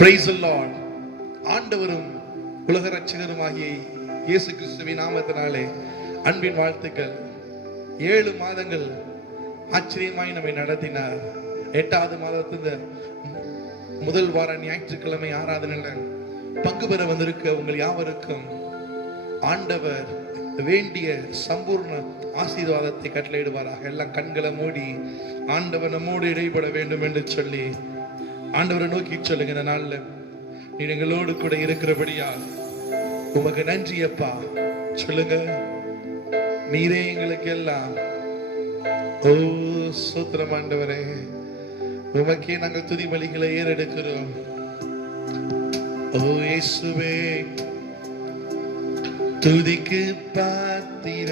Praise the Lord. ஆண்டவரும் உலக இரட்சகருமாகிய இயேசு கிறிஸ்துவின் நாமத்தினாலே அன்பின் வாழ்த்துக்கள். 7 மாதங்கள் ஆச்சரியமாய் நம்மை நடத்தினார். 8வது மாதத்தின் முதல் வார ஞாயிற்றுக்கிழமை ஆராதனையில் பங்கு பெற வந்திருக்க உங்கள் யாவருக்கும் ஆண்டவர் வேண்டிய சம்பூர்ண ஆசீர்வாதத்தை கட்டளையிடுவாராக. எல்லாம் கண்களை மூடி ஆண்டவர் நம்மோடு இடைப்பட வேண்டும் என்று சொல்லி ஆண்டவரை நோக்கி சொல்லுங்க. இந்த நாள்ல நீ எங்களோடு கூட இருக்கிறபடியா உமக்கு நன்றி அப்பா சொல்லுங்க. நீரே எங்களுக்கு எல்லாம். ஓ சூத்திரம் ஆண்டவரே, உமக்கே நாங்கள் துதி பலிகளை ஏறெடுக்கிறோம். ஓ இயேசுவே, துதிக்கு பாத்திர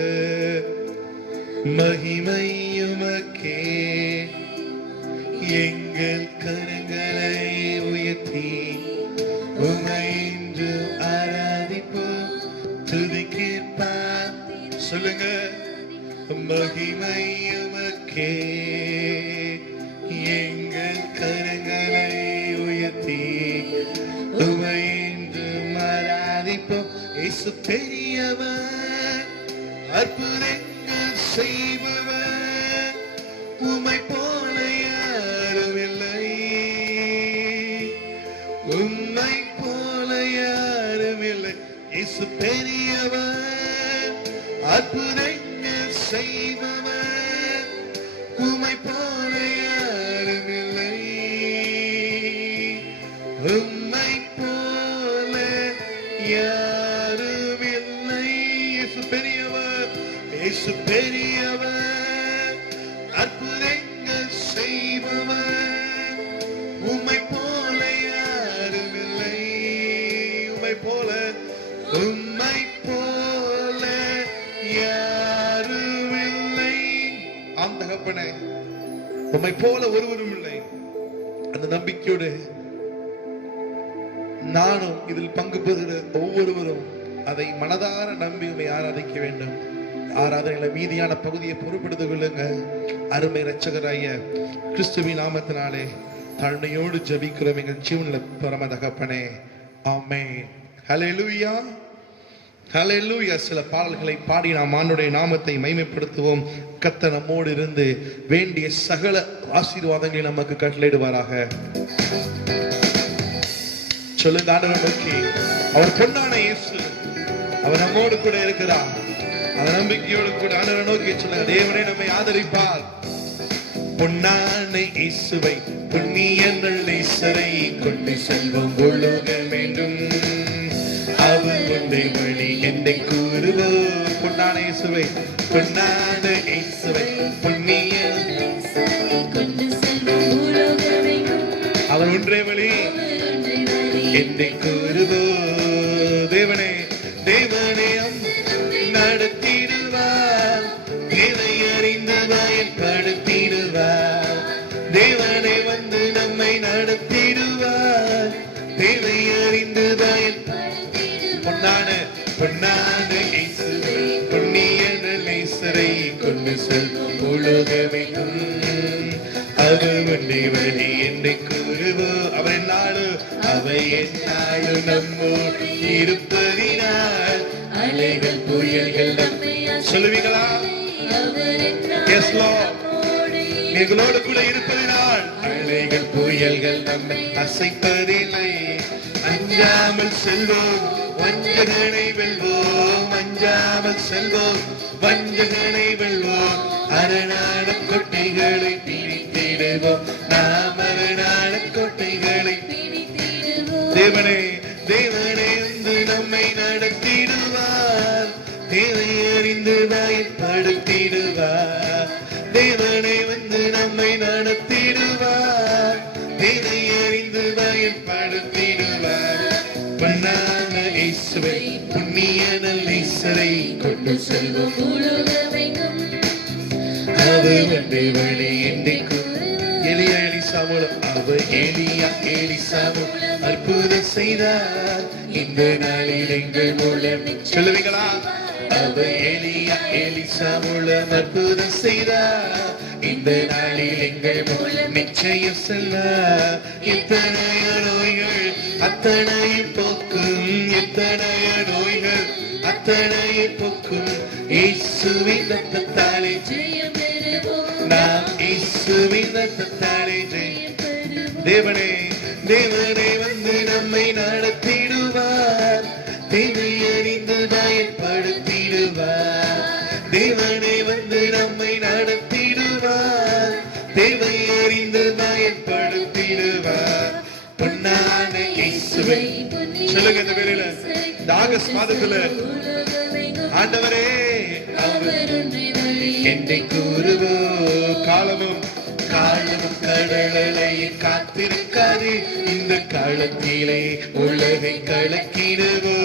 மகிமை உமக்கே. எங்கள் கரங்களை உயர்த்தி உம்மை இன்று ஆராதிப்போம். துதிக்கு சொல்லுங்க. மகிமை உமக்கே. எங்கள் கரங்களை உயர்த்தி உம்மை இன்று ஆராதிப்போம். இயேசு பெரியவர், அற்புதங்கள் செய்பவர், உம்மை போல யாரும் இல்லை. உம்மை போல யாரும் இல்லை. இயேசு பெரியவர், அற்புதங்கள் செய்பவர், உம்மை போல யாரும் இல்லை. உம்மை போல யாரும் இல்லை. இயேசு பெரியவர், இயேசு பெரியவர், அற்புதங்கள் செய்பவர், உம்மை போல யாரும் இல்லை. உம்மை போல, உம்மை போல யாரும் இல்லை. ஆம் தகப்பனே, உம்மை போல ஒருவரும் இல்லை. அந்த நம்பிக்கையோடு நானும் இதில் பங்கு பெறுகிற ஒவ்வொருவரும் அதை மனதார நம்பி உண்மை ஆராதிக்க வேண்டும். ஆராதனையில மீதியான பகுதியை பொறுப்படுத்திக் கொள்ளுங்க. அருமை இரட்சகராய கிறிஸ்துவின் நாமத்தினாலே தாழ்மையோடு ஜெபிக்கிறோம் எங்கள் ஜீவனில் பரம தகப்பனே. ஆமென். ஹல்லேலூயா, ஹல்லேலூயா. சில பாடல்களை பாடி நாம் ஆண்டவருடைய நாமத்தை மகிமைப்படுத்துவோம். கர்த்தர் நம்மோடு இருந்து வேண்டிய சகல ஆசீர்வாதங்களை நமக்கு கட்டளையிடுவாராக. சொல்லுங்க. ஆண்டவரை நோக்கி, அவர் பொன்னான இயேசு, அவர் நம்மோடு கூட இருக்கிறார். அந்த நம்பிக்கையோடு கூட ஆண்டவரை நோக்கி சொல்லுங்க. தேவனே நம்மை ஆதரிப்பார். பொன்னான இயேசுவை புண்ணியங்கள் நேசரை கொண்டு செல்வம் ஒழுக வேண்டும். அவர் உன்னை வழி என்னை கூறுவோம். பொன்னான இயேசுவை, பொன்னான இயேசுவை புண்ணிய அவர் ஒன்றே வழி என்னை கூறுவோ. தேவனே, தேவனே நடத்திடுவார். தேவை அறிந்து பயன்படுத்திடுவார். தேவனே வந்து நம்மை நடத்திடுவார். தேவை அறிந்து பொன்னான பொன்னான இயேசுவை புண்ணியன நேசரை கொண்டு செல்வம் ஒழுக வேண்டும். அது உன்னை வழி என்னை கூறுவோ. அவர் என்னாலும் அவை என்னாலும் நம்மோடு இருப்பதினால் அலைகள் புயல்கள் சொல்லுவீங்களா? எஸ் லார்ட், எங்களோடு கூட இருப்பதினால் அலைகள் புயல்கள் நம்மை அசைப்பதில்லை. அஞ்சாமல் செல்வோம், வஞ்சகனை வெல்வோம். அஞ்சாமல் செல்வோம், வஞ்சகனை வெல்வோம். அரணான கொட்டைகளை பிடித்திடுவோம். நாம் அரணான கொட்டைகளை. தேவனே, தேவனே வந்து நம்மை நடத்திடுவார். தேவை அறிந்து பயன்படுத்திடுவார். தேவனே வந்து நம்மை நடத்திடுவார். தேவை அறிந்து பயன்படுத்திடுவார். பொன்னான இயேசுவை புண்ணியன நேசரை கொண்டு செல்வம் ஒழுக வேண்டும். அவர் ஒன்றை வழி என்னை எலியா எலிசாமூலம் அவர் எலிசாமூலம் அற்புதம் செய்தார். இந்த நாளில் எங்கள் மூலம் சொல்லுவீங்களா? அவர் எலிசாமூலம் அற்புதம் செய்தார். இந்த நாளில் எங்கள் மூலம் நிச்சயம் செல்ல. இத்தனைய நோய்கள் அத்தனையும் போக்கும் எத்தனைய நோய்கள் அத்தனையும் போக்கும் இயேசுவின் ரத்தத்தாலே ஜெயம் பெறுவோம். நாம் இயேசுவின் ரத்தத்தாலே ஜெயம். தேவனே தேவனே வந்து நம்மை நடத்திடுவார், தேவை அறிந்து பயன்படுத்திடுவார். தேவனே வந்து நம்மை நடத்திடுவார், தேவை அறிந்து பயன்படுத்திடுவார். பொன்னான இயேசுவை சொல்லுங்க. இந்த வேளையில இந்த ஆகஸ்ட் மாதத்துல ஆண்டவரே என்னை கூறுவோ காலமும் காலமும் கடலை காத்திருக்காது, இந்த காலத்திலே உலகை கலக்கிடுவோ.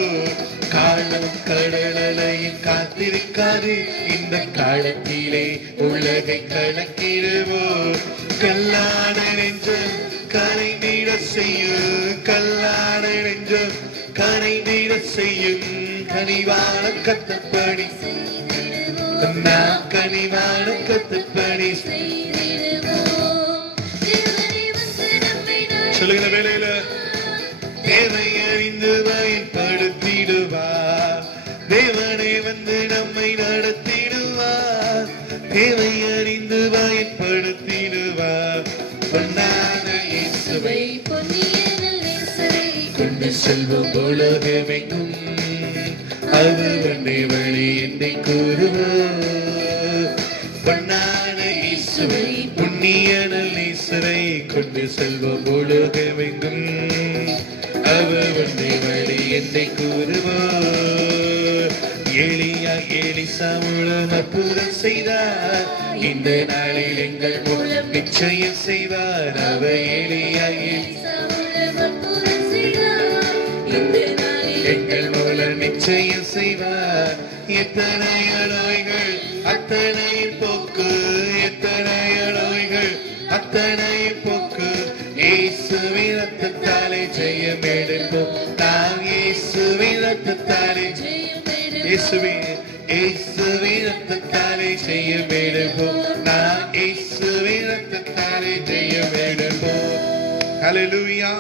காலமும் கடலை காத்திருக்காது, இந்த காலத்திலே உலகை கலக்கிடுவோ. கல்லான நெஞ்சம் கரைந்திட செய்யும், கல்லான நெஞ்சம் கரைந்திட செய்யும். கனிவான கத்தப்படி நாம் கனிவான கத்தப்படி சொல்லுகிற வேளையில தேவை அறிந்து பயன்படுத்திடுவார். தேவனே வந்து நம்மை நடத்திடுவார், தேவை அறிந்து பயன்படுத்திடுவார். பொன்னான இயேசுவை கொண்டு செல்வம் உலகமெங்கும் அவர் வண்டை வழி என்னை கூறுவார். பொன்னான இயேசுவை புண்ணிய நல்லீசரை கொண்டு செல்வம் உலகமெங்கும் அவர் வண்டை வழி என்னை கூறுவார். எளியா எலிசா மூலம் அற்புதம் செய்தார், இந்த நாளில் எங்கள் மூலம் நிச்சயம் செய்வார். அவர் எளியா எங்கள் மூலம் நிச்சயம் செய்வார். எத்தனை நோய்கள் அத்தனை போக்கு, எத்தனை நோய்கள் அத்தனை போக்கு. இயேசுவின் ரத்தத்தாலே ஜெயம் எடுப்போம், நாம் இயேசுவின் ரத்தத்தாலே இயேசுவின் ரத்தத்தாலே ஜெயம் எடுப்போம், நாம் இயேசுவின் ரத்தத்தாலே ஜெயம் எடுப்போம். ஹல்லேலூயா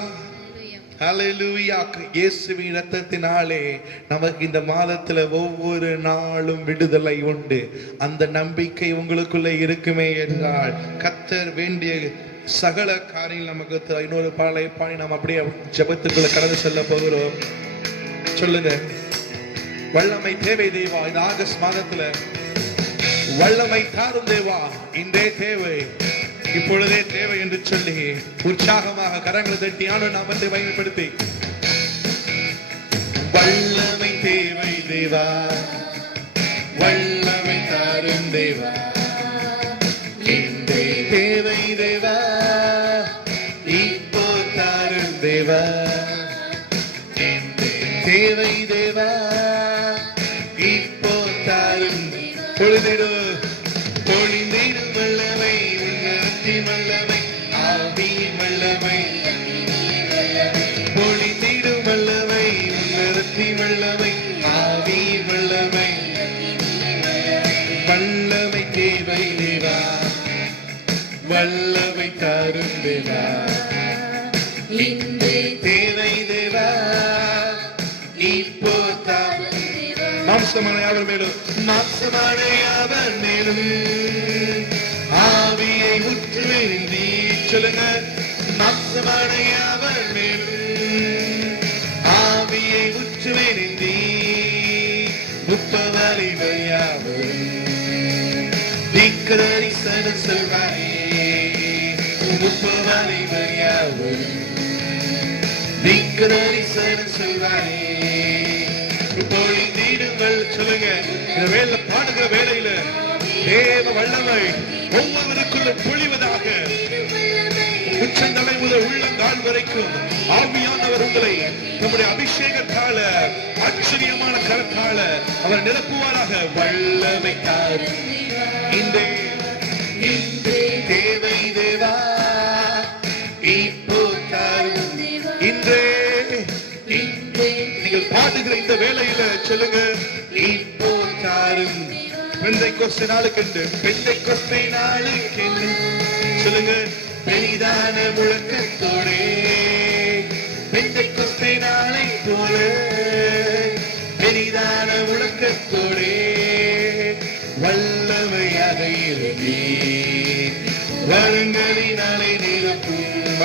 ஹல்லேலூயா. இயேசுவின் இரத்தத்தினாலே நமக்கு இந்த மாதத்துல ஒவ்வொரு நாளும் விடுதலை உண்டு. அந்த நம்பிக்கை உங்களுக்குள்ள இருக்குமே என்றால் கர்த்தர் வேண்டிய சகல காரியங்கள் நமக்கு இன்னொரு பாடலை பாடி நாம் அப்படியே ஜெபத்துக்குள்ள கடந்து செல்ல போகிறோம். சொல்லுங்க. வல்லமை தேவை தேவா, இந்த ஆகஸ்ட் மாதத்துல வல்லமை தாரும் தேவா, இன்றே தேவை, இப்பொழுதே தேவை என்று சொல்லி உற்சாகமாக கரங்களை தட்டி ஆண்டவரின் நாமத்தை மகிமைப்படுத்தி வல்லமை தேவை தேவா, வல்லமை தாரும் தேவா, இன்றே தேவை தேவா, இப்போ தாரும் தேவா, இன்றே தேவை தேவா, இப்போ தாரும். பொழுதிடு பொழிந்திடும் வல்லமை, உன்னதத்தின் வல்லமை, ஆவியின் வல்லமை, பொழிந்திடும் வல்லமை, உன்னதத்தின் வல்லமை, ஆவியின் வல்லமை. வல்லமை தேவை தேவா, வல்லமை தாரும் தேவா, இன்றே தேவை தேவா, இப்போ தாரும். மாம்சமான யாவர் மேலும், மாம்சமான யாவர் மேலும் ஆவியை ஊற்றுவேந்தி. சொல்லுங்க. மாம்சமான யாவர் மேலும் ஆவியை ஊற்றுவேந்தி. முப்பவரிவர் யாவரும் தீர்க்கதரிசனம் சொல்வாரே. முப்பவரிவர் யாவரும் தீர்க்கதரிசனம் சொல்வாரே. சொல்லுங்க. இந்த வேலை பாடுகிற வேலையில தேவ வல்லமை ஒவ்வொருவருக்குள்ள பொழிவதாக. உச்சந்தலை முதல் உள்ளங்கால் வரைக்கும் ஆவியானவர் உங்களை நம்முடைய அபிஷேகத்தால ஆச்சரியமான கரத்தால அவர் நிரப்புவாராக. வல்லமை தாரும் இன்றே தேவை தேவா, இப்போ தாரும் இன்றே. நீங்கள் பாடுகிற இந்த வேளையில சொல்லுங்க. இப்போ தாரும். பெந்தைக்கோஸ்தே நாளுக்கென்று, பெந்தைக்கோஸ்தே நாளுக்கென்று சொல்லுங்க. பெரிதான முழக்கத்தோடே பெந்தைக்கோஸ்தே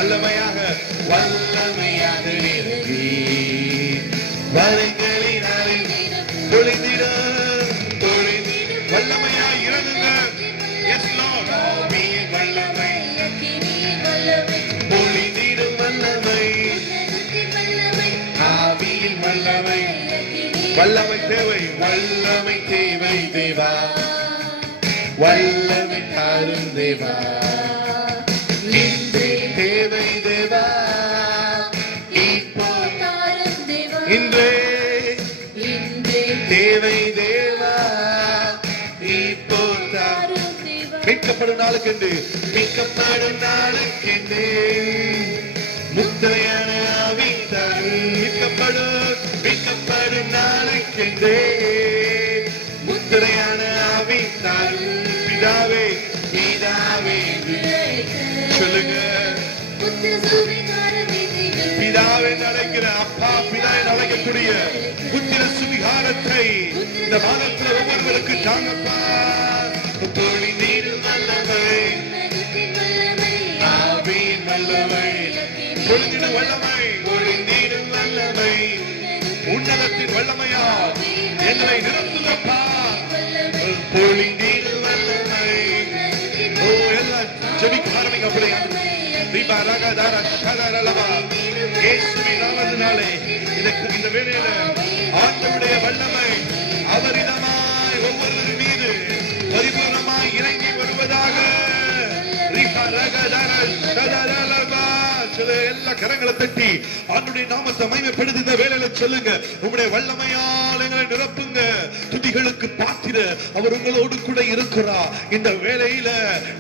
வல்லமையாக வல்லமையாக இறங்கி வரங்களினாலே பொழிந்திடும் வல்லமையாக இறங்குங்க. Yes lord. ஆவியின் வல்லமை பொழிந்திடும் வல்லமை ஆவியின் வல்லமை வல்லமை தேவை வல்லமை தேவை தேவா வல்லமை தாரும் தேவா இன்றே தேவை தேவா இப்போ இன்றே தேவை தேவா இப்போ மீட்கப்படும் நாளுக்கென்று மீட்கப்படும் நாளுக்கென்று முத்திரையான ஆவி தரும் மீட்கப்படும் நாளுக்கென்று முத்திரையான ஆவி தரும் பிதாவே பிதாவே சொல்லுங்க. பிதாவை அழைக்கிற அப்பா பிதாவை அழைக்கக்கூடிய புத்திர சுவிகாரத்தை இந்த மாதத்தில் ஒவ்வொருவருக்கு தாங்கப்பா. பொழிந்திடும் வல்லமை ஆவியின் வல்லமை பொழிந்திடும் வல்லமை பொழிந்திடும் வல்லமை உன்னதத்தின் வல்லமையா எங்களை நிரப்புதப்பா. பொழிந்திடும் வல்லமை. ஓ எல்லாம் ஜெபிக்க ஆரம்பிங்க. அப்படியே இயேசுவின் நாமத்தினாலே இந்த வேளையில ஆண்டவருடைய வல்லமை அவரிடமாய் ஒவ்வொரு மீது பரிபூர்ணமாய் இறங்கி வருவதாக. எல்லா கரங்களை தட்டி அவருடைய நாமத்தை மகிமைப்படுத்தி இந்த வேளையில சொல்லுங்க. உங்களுடைய வல்லமையால் எங்களை நிரப்புங்க. துதிகளுக்கு பாத்திர அவர் உங்களோடு கூட இருக்கிறார். இந்த வேளையில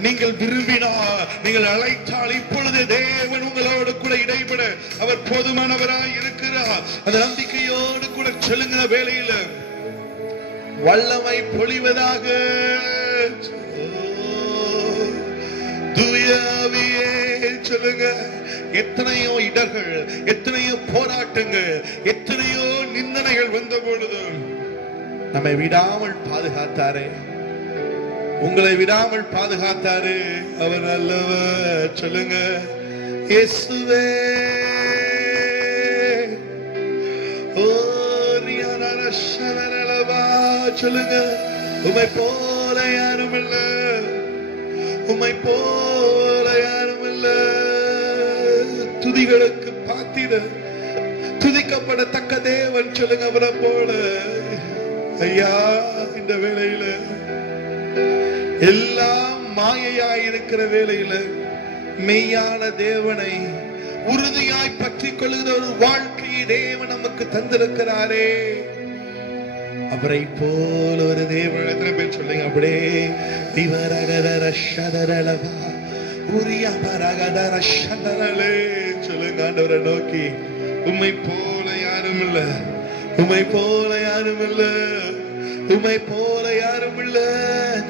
நீங்கள் விரும்பினார், நீங்கள் அழைத்தால் இப்பொழுது தேவன் உங்களோடு கூட இடைபட அவர் போதுமானவராய் இருக்கிறார். அந்த நம்பிக்கையோடு கூட சொல்லுங்க. வேளையில வல்லமை பொழிவதாக. தூயாவியே சொல்லுங்க. எத்தனையோ இடர்கள், எத்தனையோ போராட்டங்கள், எத்தனையோ நிந்தனைகள் வந்த பொழுது நம்மை விடாமல் பாதுகாத்தாரே, உங்களை விடாமல் பாதுகாத்தாரு. அவர் நல்லவர். சொல்லுங்க. இயேசுவே சொல்லுங்க. உம்மை போல யாரும் இல்ல, உம்மை போல யாரும் இல்ல. துதிகளுக்கு பாத்திர துதிக்கப்படத்தக்க தேவன். சொல்லுங்க. அவரை போல ஐயா இந்த வேளையில எல்லாம் மாயையாய் இருக்கிற வேளையில மெய்யான தேவனை உறுதியாய் பற்றி கொள்கிற ஒரு வாழ்க்கையை தேவன் நமக்கு தந்திருக்கிறாரே. அவரை போல ஒரு தேவன் எத்தனை பேர் சொல்லுங்க. அப்படியே சொல்லுங்க. ஆண்டவரை நோக்கி உம்மை போல யாரும் இல்ல, உம்மை போல யாரும் இல்ல, உம்மை போல யாரும் இல்ல.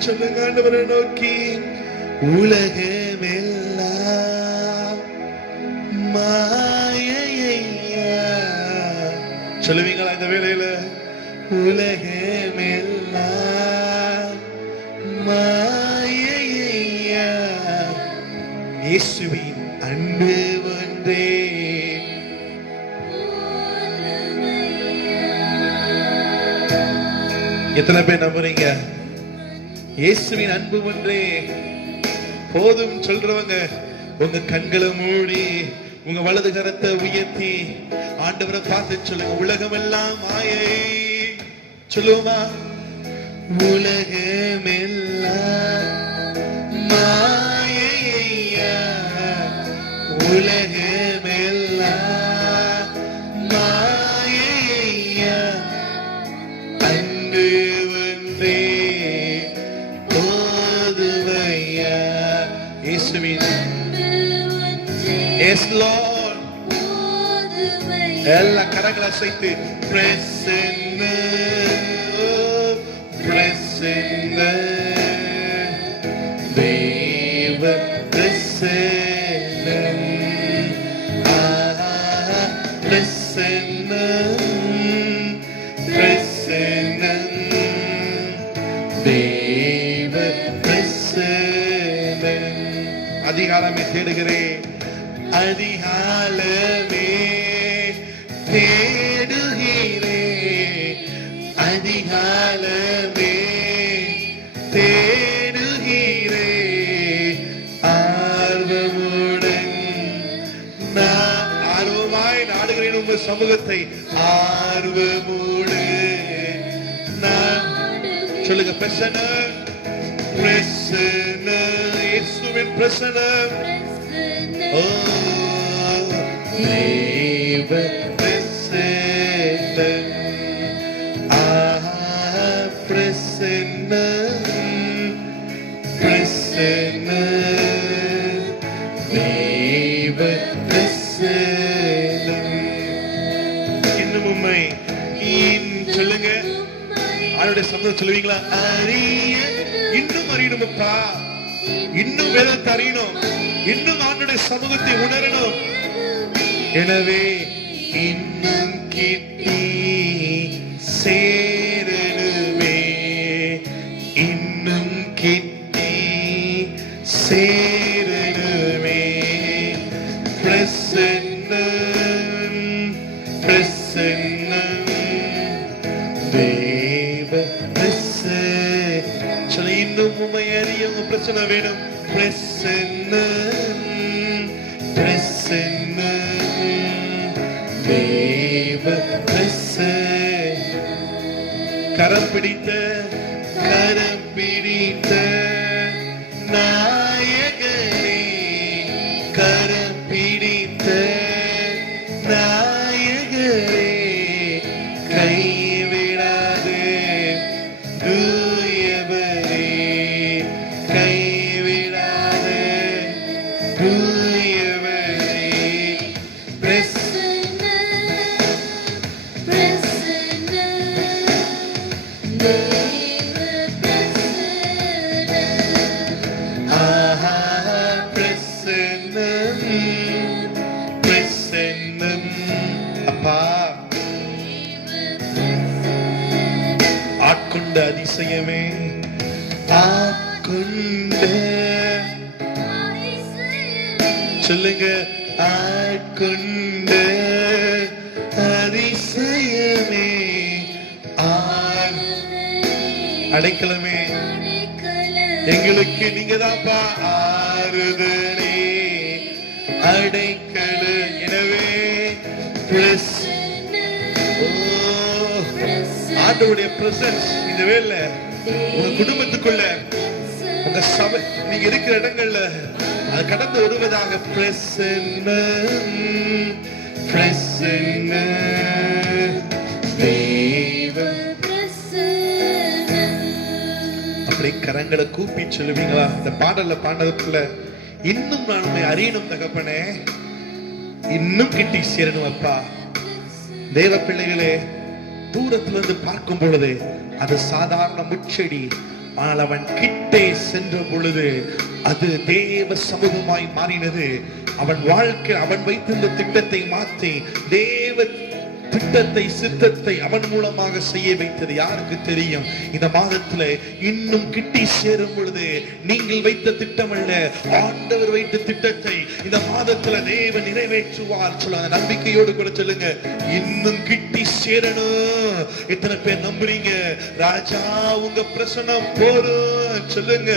சொல்லுங்க. ஆண்டவரை நோக்கி உலகமெல்லாம் மாயையா. சொல்லுவீங்களா இந்த வேளையில? உலகமெல்லாம் மாயையா, இயேசுவின் அன்பு ஒன்றே. எத்தனை பேர் நம்புறீங்க? இயேசுவின் அன்பு ஒன்றே போதும் சொல்றவங்க உங்க கண்களை மூடி உங்க வலது கரத்தை உயர்த்தி ஆண்டவரை பார்த்து சொல்லுங்க. உலகமெல்லாம் மாயை. சொல்லுவோமா? உலகமெல்லாம் மாயையா, உலகமெல்லாம் மாயையா, அன்பு ஒன்றே போதுமையா. இயேசுவின் Yes Lord. எல்லா கரங்களை அசைத்து பிரசன்ன பிரசன்ன தேவ பிரசன்ன பிரசன்ன பிரசன்ன தேவ பிரசன்ன. அதிகாரமே தேடுகிறேன், அதிகாலமே தேடுகிறே, அதிகாலமே தேடுகிறே, ஆர்வமுடன் நான் ஆர்வமாய் நாடுகிறேன் உங்க சமூகத்தை, ஆர்வமோடு நான் சொல்லுங்க. பிரசன்ன பிரசன்ன இயேசுவின் பிரசன்ன, ஓ தேவ பிரசன்ன, பிரசன்ன பிரசன்ன தேவ பிரசன்ன. இன்னும் உண்மை சொல்லுங்க. அவருடைய சமூகம் சொல்லுவீங்களா? அறிய இன்னும் அறியணும்ப்பா, இன்னும் வேதத்தை அறியணும், இன்னும் ஆண்டுடைய சமூகத்தை உணரணும். எனவே இன்னும் கிட்டி சேரணுமே, இன்னும் கிட்டி சேரணுமே. பிரசன்னம் பிரசன்னம் தேவ பிரசன்னம். சொல்ல இன்னும் உம்மை அறிய உங்க பிரச்சனை வேணும். பிரசன்னம் பிரசன்னம் தேவ பிரசன்னம். கரம் பிடித்த நாயகனே, கரம் பிடித்த நாயகனே, கைவிடாதே தூயவரே, கைவிடாதே தூயவரே. அப்பா ஆட்கொண்ட அதிசயமே, ஆட்கொண்ட சொல்லுங்க, ஆட்கொண்ட அதிசயமே, அடைக்கலமே எங்களுக்கு நீங்க தான்ப்பா ஆறுதலே அடைக்கல. எனவே ஆண்டவருடைய பிரசன்ஸ் இந்த வேளையில உங்க குடும்பத்துக்குள்ள, உங்க சபை, நீங்க இருக்கிற இடங்கள்ல அது கடந்து வருவதாக. பிரசன்னம் பிரசன்னம் தேவ. அப்படி கரங்களை கூப்பி சொல்லுவீங்களா? இந்த பாடல்ல பாடுறதுக்குள்ள இன்னும் நான் உண்மை அறியணும் தகப்பனே, இன்னும் கிட்டி சேரணும் அப்பா. தேவ பிள்ளைகளே, தூரத்திலிருந்து பார்க்கும் பொழுது அது சாதாரண முச்செடி, ஆனால் அவன் கிட்டே சென்ற பொழுது அது தேவ சமூகமாய் மாறினது. அவன் வாழ்க்கை, அவன் வைத்திருந்த திட்டத்தை மாற்றி தேவ திட்டத்தை சித்தத்தை அவன் மூலமாக செய்ய வைத்தது யாருக்கு தெரியும்? இந்த மாதத்துல இன்னும் கிட்டி சேரும் பொழுது நீங்கள் வைத்த திட்டம் அல்ல, ஆண்டவர் வைத்த திட்டத்தை இந்த மாதத்துல தேவன் நிறைவேற்றுவார். சொல்ல அந்த நம்பிக்கையோடு கூட சொல்லுங்க, இன்னும் கிட்டி சேரணும். எத்தனை பேர் நம்புறீங்க? ராஜா உங்க பிரசன்னம் போதும். சொல்லுங்க,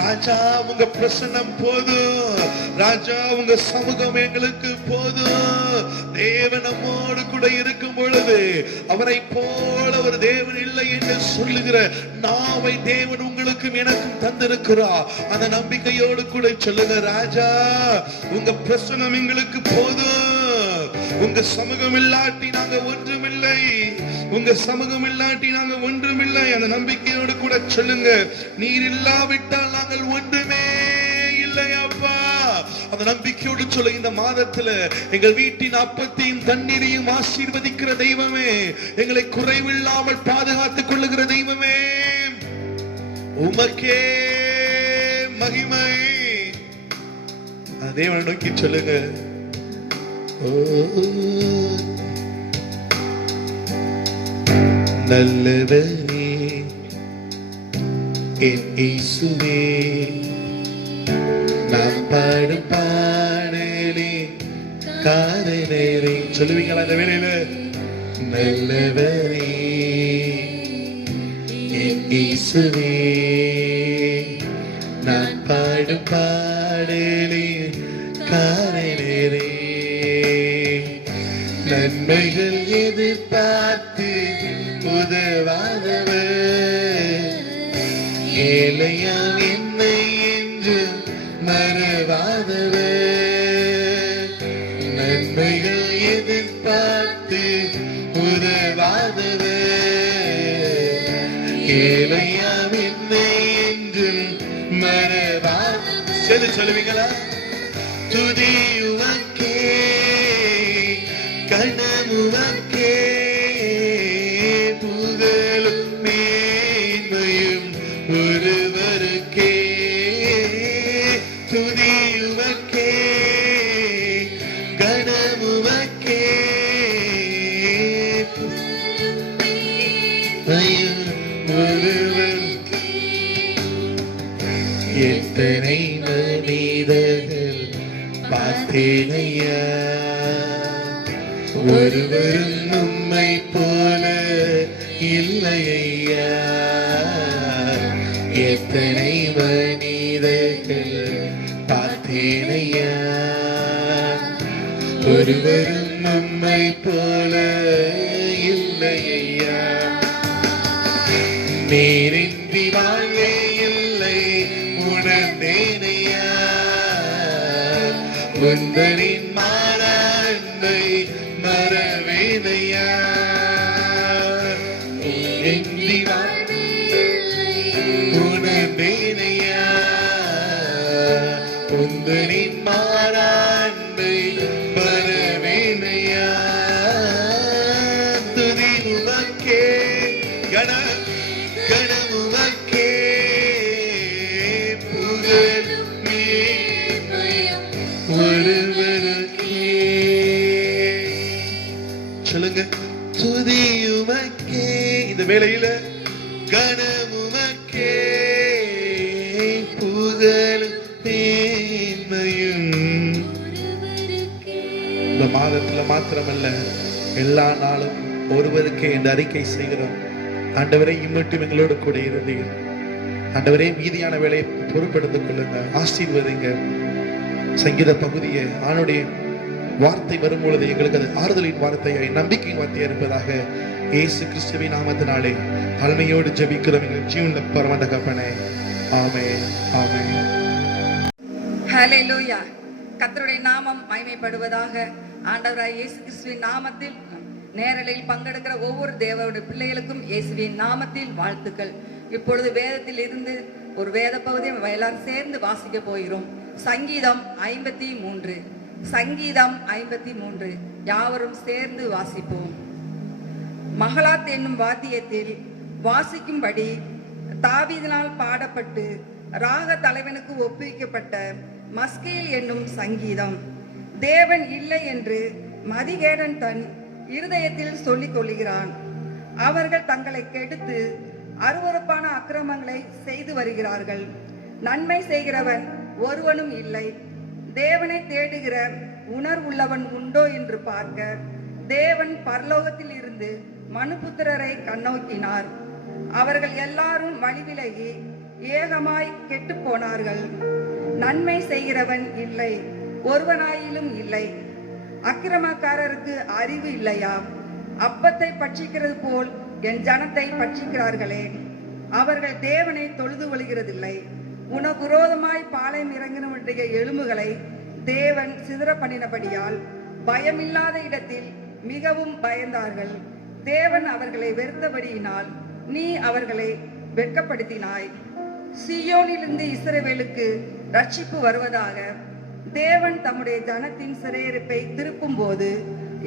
ராஜா உங்க பிரசன்னம் போதும், ராஜா உங்க சமூகம் எங்களுக்கு போதும். தேவன் நம்மோடு கூட இருக்கும் பொழுது அவரை போல ஒரு தேவன் இல்லை என்று சொல்லுகிற நாவை தேவன் உங்களுக்கும் எனக்கும் தந்திருக்கிறார். அந்த நம்பிக்கையோடு கூட சொல்லுங்க, ராஜா உங்க பிரசன்னம் எங்களுக்கு போதும். உங்க சமூகம் இல்லாட்டி நாங்க ஒன்றுமில்லை, உங்க சமூகம் இல்லாட்டி நாங்க ஒன்றுமில்லை. அந்த நம்பிக்கையோடு கூட சொல்லுங்க, நீர் இல்லாவிட்டால் நாங்கள் ஒன்றுமே இல்லை அப்பா. அந்த நம்பிக்கையோடு சொல்ல, இந்த மாதத்துல எங்கள் வீட்டின் அப்பத்தையும் தண்ணீரையும் ஆசீர்வதிக்கிற தெய்வமே, எங்களை குறைவில்லாமல் பாதுகாத்துக் கொள்ளுகிற தெய்வமே, உமக்கே மகிமை. தேவனை நோக்கி சொல்லுங்க, நல்லவரே என் இயேசுவே, நான் பாடும் பாடலே சொல்லுவீங்களா இந்த வேளையில? நல்லவரே என் இயேசுவே, நான் பாடும் பாடலின் காரணரே, நன்மைகள் எதிர்பார்த்து உதவாதவர், ஏழையாம் என்னை என்று மறவாதவர், நன்மைகள் எதிர்பார்த்து உதவாதவர், ஏழையாம் என்னை என்று மறவாதவர். சரி சொல்லுவீங்களா? துதி உமக்கே, கணம் உமக்கே, புகழும் மேன்மையும் ஒருவருக்கே, துதி உமக்கே, கணம் உமக்கே, மேன்மையும் ஒருவருக்கே. எத்தனை மனிதர்கள் பார்த்தேனையா, ஒருவரும் உம்மை போல இல்லையா, எத்தனை மனிதர்கள் பார்த்தேனையா, ஒருவரும் உம்மை போல இல்லையா, நீரின்றி வாழ்வே இல்லை உணர்ந்தேனையா, உந்தரின் மாறாண்மை மறவேனையா, நீரின்றி வாழ்வே உணர்ந்தேனையா, உந்தரின் மாறாண்மை மறவேனையா, துதி உமக்கே, கணமுமக்கே, புகழ் மேன்மையும் ஒருவருக்கே. சொல்லுங்க, துதி உமக்கே. இந்த வேளையில கணமுமக்கே, புகழ் மேன்மையும். இந்த மாதத்துல மாத்திரமல்ல, எல்லா நாளும் ஒருவருக்கே என்று அறிக்கை செய்கிறோம். ஆண்டவரே, இம்மட்டும் எங்களோடு கூட இருந்தீங்க. ஆண்டவரே, மீதியான வேலையை பொறுப்பெடுத்துக் கொள்ளுங்க, ஆசீர்வதிங்க. சங்கீத பகுதியை ஆணுடைய வார்த்தை வரும் பொழுது எங்களுக்கு அது ஆறுதலின் வார்த்தையை, நம்பிக்கையின் வார்த்தையா இருப்பதாக இயேசு கிறிஸ்துவின் நாமத்தினாலே தாழ்மையோடு ஜெபிக்கிறோம் எங்கள் ஜீவன்ல பரம தகப்பனே. ஆமென், ஆமென். ஹல்லேலூயா. கர்த்தருடைய நாமம் மகிமைப்படுவதாக. ஆண்டவராய் இயேசு கிறிஸ்துவின் நாமத்தில் நேரலையில் பங்கெடுக்கிற ஒவ்வொரு தேவனுடைய பிள்ளைகளுக்கும் இயேசுவின் நாமத்தில் வாழ்த்துக்கள். இப்பொழுது வேதத்தில் இருந்து ஒரு வேத பகுதியை எல்லாரும் சேர்ந்து வாசிக்க போகிறோம். சங்கீதம் 53. சங்கீதம் 53 யாவரும் சேர்ந்து வாசிப்போம். மகளாத் என்னும் வாத்தியத்தில் வாசிக்கும்படி தாவீதினால் பாடப்பட்டு ராக தலைவனுக்கு ஒப்புவிக்கப்பட்ட மஸ்கேல் என்னும் சங்கீதம். தேவன் இல்லை என்று மதிகேடன் தன் இருதயத்தில் சொல்லிக் கொள்கிறான். அவர்கள் தங்களை கெடுத்து அருவருப்பான அக்கிரமங்களை செய்து வருகிறார்கள். நன்மை செய்கிறவன் ஒருவனும் இல்லை. தேவனை தேடுகிற உணர்வுள்ளவன் உண்டோ என்று பார்க்க தேவன் பரலோகத்தில் இருந்து மனுபுத்திரரை கண்ணோக்கினார். அவர்கள் எல்லாரும் வழிவிலகி ஏகமாய் கெட்டு போனார்கள். நன்மை செய்கிறவன் இல்லை, ஒருவனாயிலும் இல்லை. அக்கிரமக்காரருக்கு அறிவு இல்லையா? அப்பத்தை பட்சிக்கிறது போல் என் ஜனத்தை பட்சிக்கிறார்களே. அவர்கள் தேவனை தொழுது கொள்கிறதில்லை. உனக்கு விரோதமாய் பாளையம் இறங்கினவனுடைய எலும்புகளை தேவன் சிதற பண்ணினபடியால் பயமில்லாத இடத்தில் மிகவும் பயந்தார்கள். தேவன் அவர்களை வெறுத்தபடியினால் நீ அவர்களை வெட்கப்படுத்தினாய். சீயோனிலிருந்து இஸ்ரவேலுக்கு ரட்சிப்பு வருவதாக. தேவன் தம்முடைய ஜனத்தின் சிறையிருப்பை திருப்பும் போது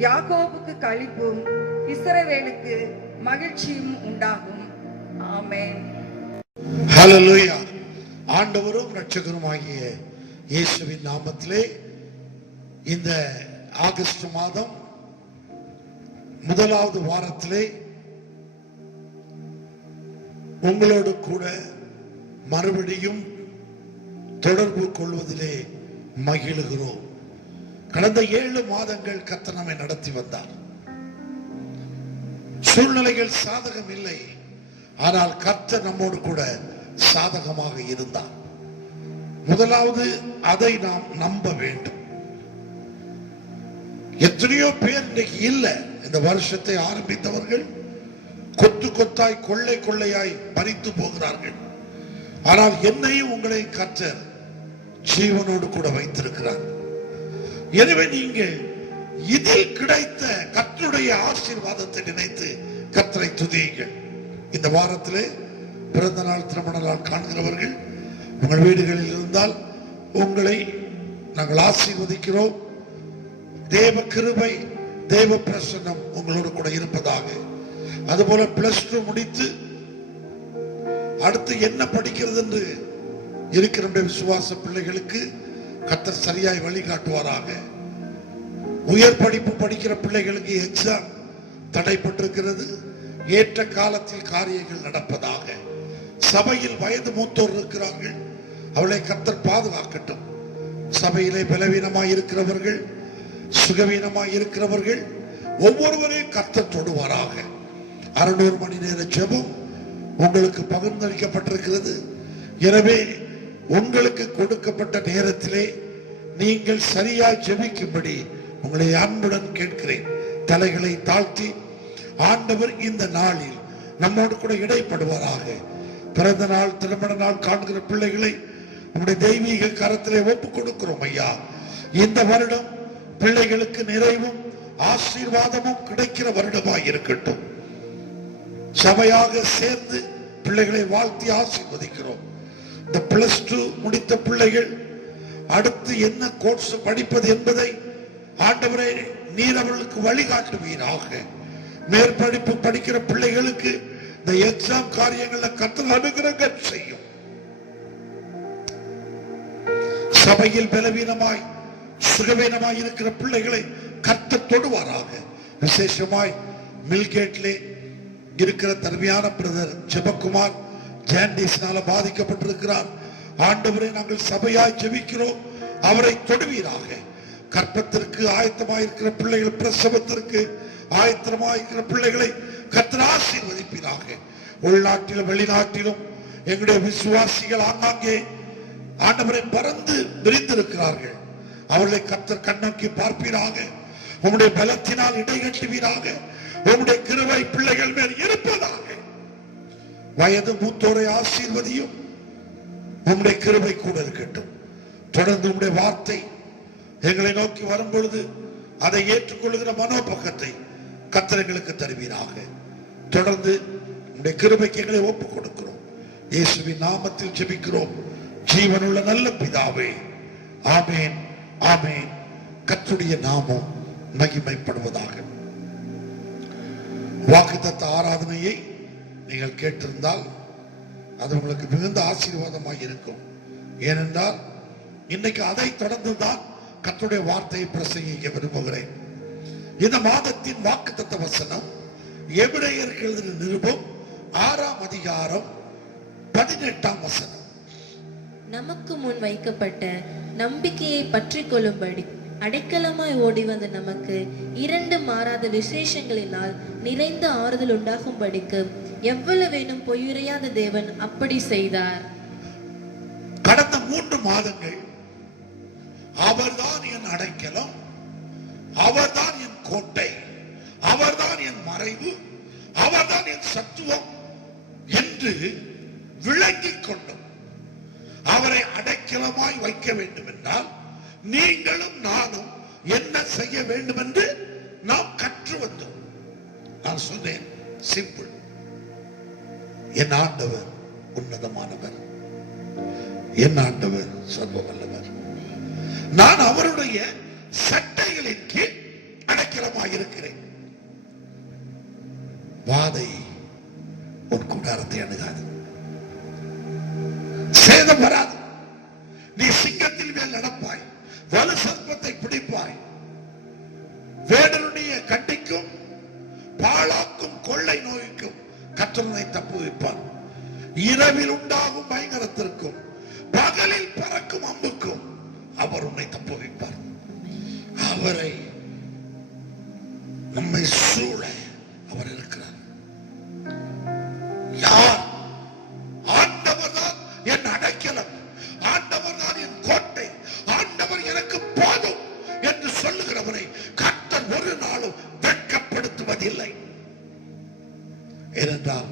யாக்கோபுக்கு களிப்பும் இஸ்ரவேலுக்கு மகிழ்ச்சியும் உண்டாகும். ஆமென். ஹல்லேலூயா. ஆண்டவரும் இரட்சகருமாகிய இயேசுவின் நாமத்திலே இந்த ஆகஸ்ட் மாதம் முதலாவது வாரத்திலே உங்களோடு கூட மறுபடியும் தொடர்பு கொள்வதிலே மகிழுகிறோம். கடந்த 7 மாதங்கள் கர்த்தர் நம்மை நடத்தி வந்தார். சூழ்நிலைகள் சாதகம் இல்லை, ஆனால் கர்த்தர் நம்மோடு கூட சாதகமாக இருந்தார். முதலாவது அதை நாம் நம்ப வேண்டும். எத்தனையோ பேர் இன்னைக்கு இல்ல. இந்த வருஷத்தை ஆரம்பித்தவர்கள் கொத்து கொத்தாய் கொள்ளை கொள்ளையாய் பறித்து போகிறார்கள். ஆனால் என்னையும் உங்களை கர்த்தர் ஜீவனோடு கூட வைத்திருக்கிறார். எனவே நீங்கள் இதில் கிடைத்த கர்த்தருடைய ஆசீர்வாதத்தை நினைத்து கர்த்தரை துதியுங்கள். இந்த வாரத்திலே பிறந்த நாள் திருமண நாள் காண்கிறவர்கள் உங்கள் வீடுகளில் இருந்தால் உங்களை நாங்கள் ஆசீர்வதிக்கிறோம். தேவ கிருபை, தேவ பிரசன்னம் உங்களோடு கூட இருப்பதாக. அதுபோல +2 முடித்து அடுத்து என்ன படிக்கிறது என்று இருக்கிற விசுவாச பிள்ளைகளுக்கு கர்த்தர் சரியாய் வழிகாட்டுவாராக. உயர் படிப்பு படிக்கிற பிள்ளைகளுக்கு எக்ஸாம் தடைப்பட்டிருக்கிறது. ஏற்ற காலத்தில் காரியங்கள் நடப்பதாக. சபையில் வயது மூத்தோர் இருக்கிறார்கள், அவளை கர்த்தர் பாதுகாக்கட்டும். சபையிலே பலவீனமாய் இருக்கிறவர்கள், சுகவீனமாய் இருக்கிறவர்கள் ஒவ்வொருவரையும் கர்த்தர் தொடுவாராக. 600 மணி நேர ஜெபம் உங்களுக்கு பகிர்ந்தளிக்கப்பட்டிருக்கிறது. எனவே உங்களுக்கு கொடுக்கப்பட்ட நேரத்திலே நீங்கள் சரியாய் ஜெபிக்கும்படி உங்களை அன்புடன் கேட்கிறேன். தலைகளை தாழ்த்தி ஆண்டவர் இந்த நாளில் நம்மோடு கூட இடைப்படுவாராக. பிறந்த நாள் திருமண நாள் காண்கிற பிள்ளைகளை நம்முடைய தெய்வீக கரத்திலே ஒப்புக் கொடுக்கிறோம் ஐயா. இந்த வருடம் பிள்ளைகளுக்கு நிறைவும் ஆசீர்வாதமும் கிடைக்கிற வருடமாய் இருக்கட்டும். சபையாக சேர்ந்து பிள்ளைகளை வாழ்த்தி ஆசீர்வதிக்கிறோம். இந்த +2 முடித்த பிள்ளைகள் அடுத்து என்ன கோர்ஸ் படிப்பது என்பதை ஆண்டவரே நீர் அவர்களுக்கு வழிகாட்டுவீராக. மேற்படிப்பு படிக்கிற பிள்ளைகளுக்கு இந்த எக்ஸாம் காரியங்கள்ல கர்த்தர் அனுகிரகம் செய்யும். சபையில் பலவீனமாய் சுகவீனமாய் இருக்கிற பிள்ளைகளை கர்த்தர் தொடுவாராக. விசேஷமாய் மில்கேட்லே இருக்கிற தர்மியான பிரதர் ஜெபக்குமார் ஜாண்டிஸ்னால பாதிக்கப்பட்டிருக்கிறார். ஆண்டவரை நாங்கள் சபையாய் ஜெபிக்கிறோம், அவரை தொடுவீராக. கற்பத்திற்கு ஆயத்தமாயிருக்கிற பிள்ளைகள், பிரசவத்திற்கு ஆயத்தமாயிருக்கிற பிள்ளைகளை கர்த்தர் ஆசீர்வதிப்பீராக. உள்நாட்டிலும் வெளிநாட்டிலும் எங்களுடைய விசுவாசிகள் ஆங்காங்கே ஆண்டவரை பறந்து விரிந்திருக்கிறார்கள். அவர்களை கர்த்தர் கண்ணோக்கி பார்ப்பீராக. உம்முடைய பலத்தினால் இடைகட்டுவீராக. உம்முடைய கிருபை பிள்ளைகள் மேல் இருப்பதாக. வயது மூத்தோரை ஆசீர்வதியும். உம்முடைய கிருபை கூட இருக்கட்டும். தொடர்ந்து உம்முடைய வார்த்தை எங்களை நோக்கி வரும் பொழுது அதை ஏற்றுக்கொள்கிற மனோபக்கத்தை கர்த்தர் எங்களுக்கு தருவீராக. தொடர்ந்து உம்முடைய கிருபைக்கு எங்களை ஒப்புக் கொடுக்கிறோம். இயேசுவின் நாமத்தில் ஜெபிக்கிறோம் ஜீவனுள்ள நல்ல பிதாவே, ஆமேன், ஆமேன். கர்த்தருடைய நாமம் மகிமைப்படுவதாக. வாக்குத்தத்த ஆராதனையை நீங்கள் கேட்டிருந்தால் அது உங்களுக்கு மிகுந்த ஆசீர்வாதமாக இருக்கும். ஏனென்றால் இன்னைக்கு அதை தொடர்ந்துதான் கர்த்தருடைய வார்த்தையை பிரசங்கிக்க விரும்புகிறேன். இந்த மாதத்தின் வாக்குத்தத்த வசனம் எபிரேயருக்கு எழுதின நிருபம் 6ஆம் அதிகாரம் 18ஆம் வசனம். நமக்கு முன் வைக்கப்பட்ட நம்பிக்கையை பற்றி கொள்ளும்படி அடைக்கலமாய் ஓடி வந்த நமக்கு 2 மாறாத விசேஷங்களினால் நிறைந்த ஆறுதல் உண்டாகும்படிக்கு எவ்வளவேனும் பொய்யுரையாத தேவன் அப்படி செய்தார். கடந்த 3 மாதங்கள் அவர்தான் என் அடைக்கலம், அவர்தான் என் கோட்டை, அவர்தான் என் மறைவு, அவர்தான் என் சத்துவம் என்று விளங்கிக் கொண்டோம். அவரை அடைக்கலமாய் வைக்க வேண்டும் என்றால் நீங்களும் நானும் என்ன செய்ய வேண்டும் என்று நாம் கற்று வந்தோம். நான் சொன்னேன், சிம்பிள். என் ஆண்டவர் உன்னதமானவர், என் ஆண்டவர் சர்வ வல்லவர். நான் அவருடைய சட்டைகளின் கீழ் அடைக்கலமாய் இருக்கிறேன். வாதை உன் கூடாரத்தை அணுகாது, சேதம் வராது. நீ சிங்கத்தில் மேல் நடப்பாய், வலு சர்ப்பத்தை பிடிப்பாய். வேடனுடைய கண்டிக்கும் பாழாக்கும் கொள்ளை நோய்க்கும் கர்த்தர் தப்புவிப்பான். இரவில் உண்டாகும் பயங்கரத்திற்கும் பகலில் பறக்கும் அம்புக்கும் அவர் உன்னை தப்புவிப்பார். நம்மை சூழ அவர் இருக்கிறார். யார்? ஆண்டவர் தான் என் அடைக்கலம், ஆண்டவர் தான் என் கோட்டை, ஆண்டவர் எனக்கு போதும் என்று சொல்லுகிறவரை கர்த்தர் ஒரு நாளும் வெட்கப்படுத்துவதில்லை. ஏனென்றால்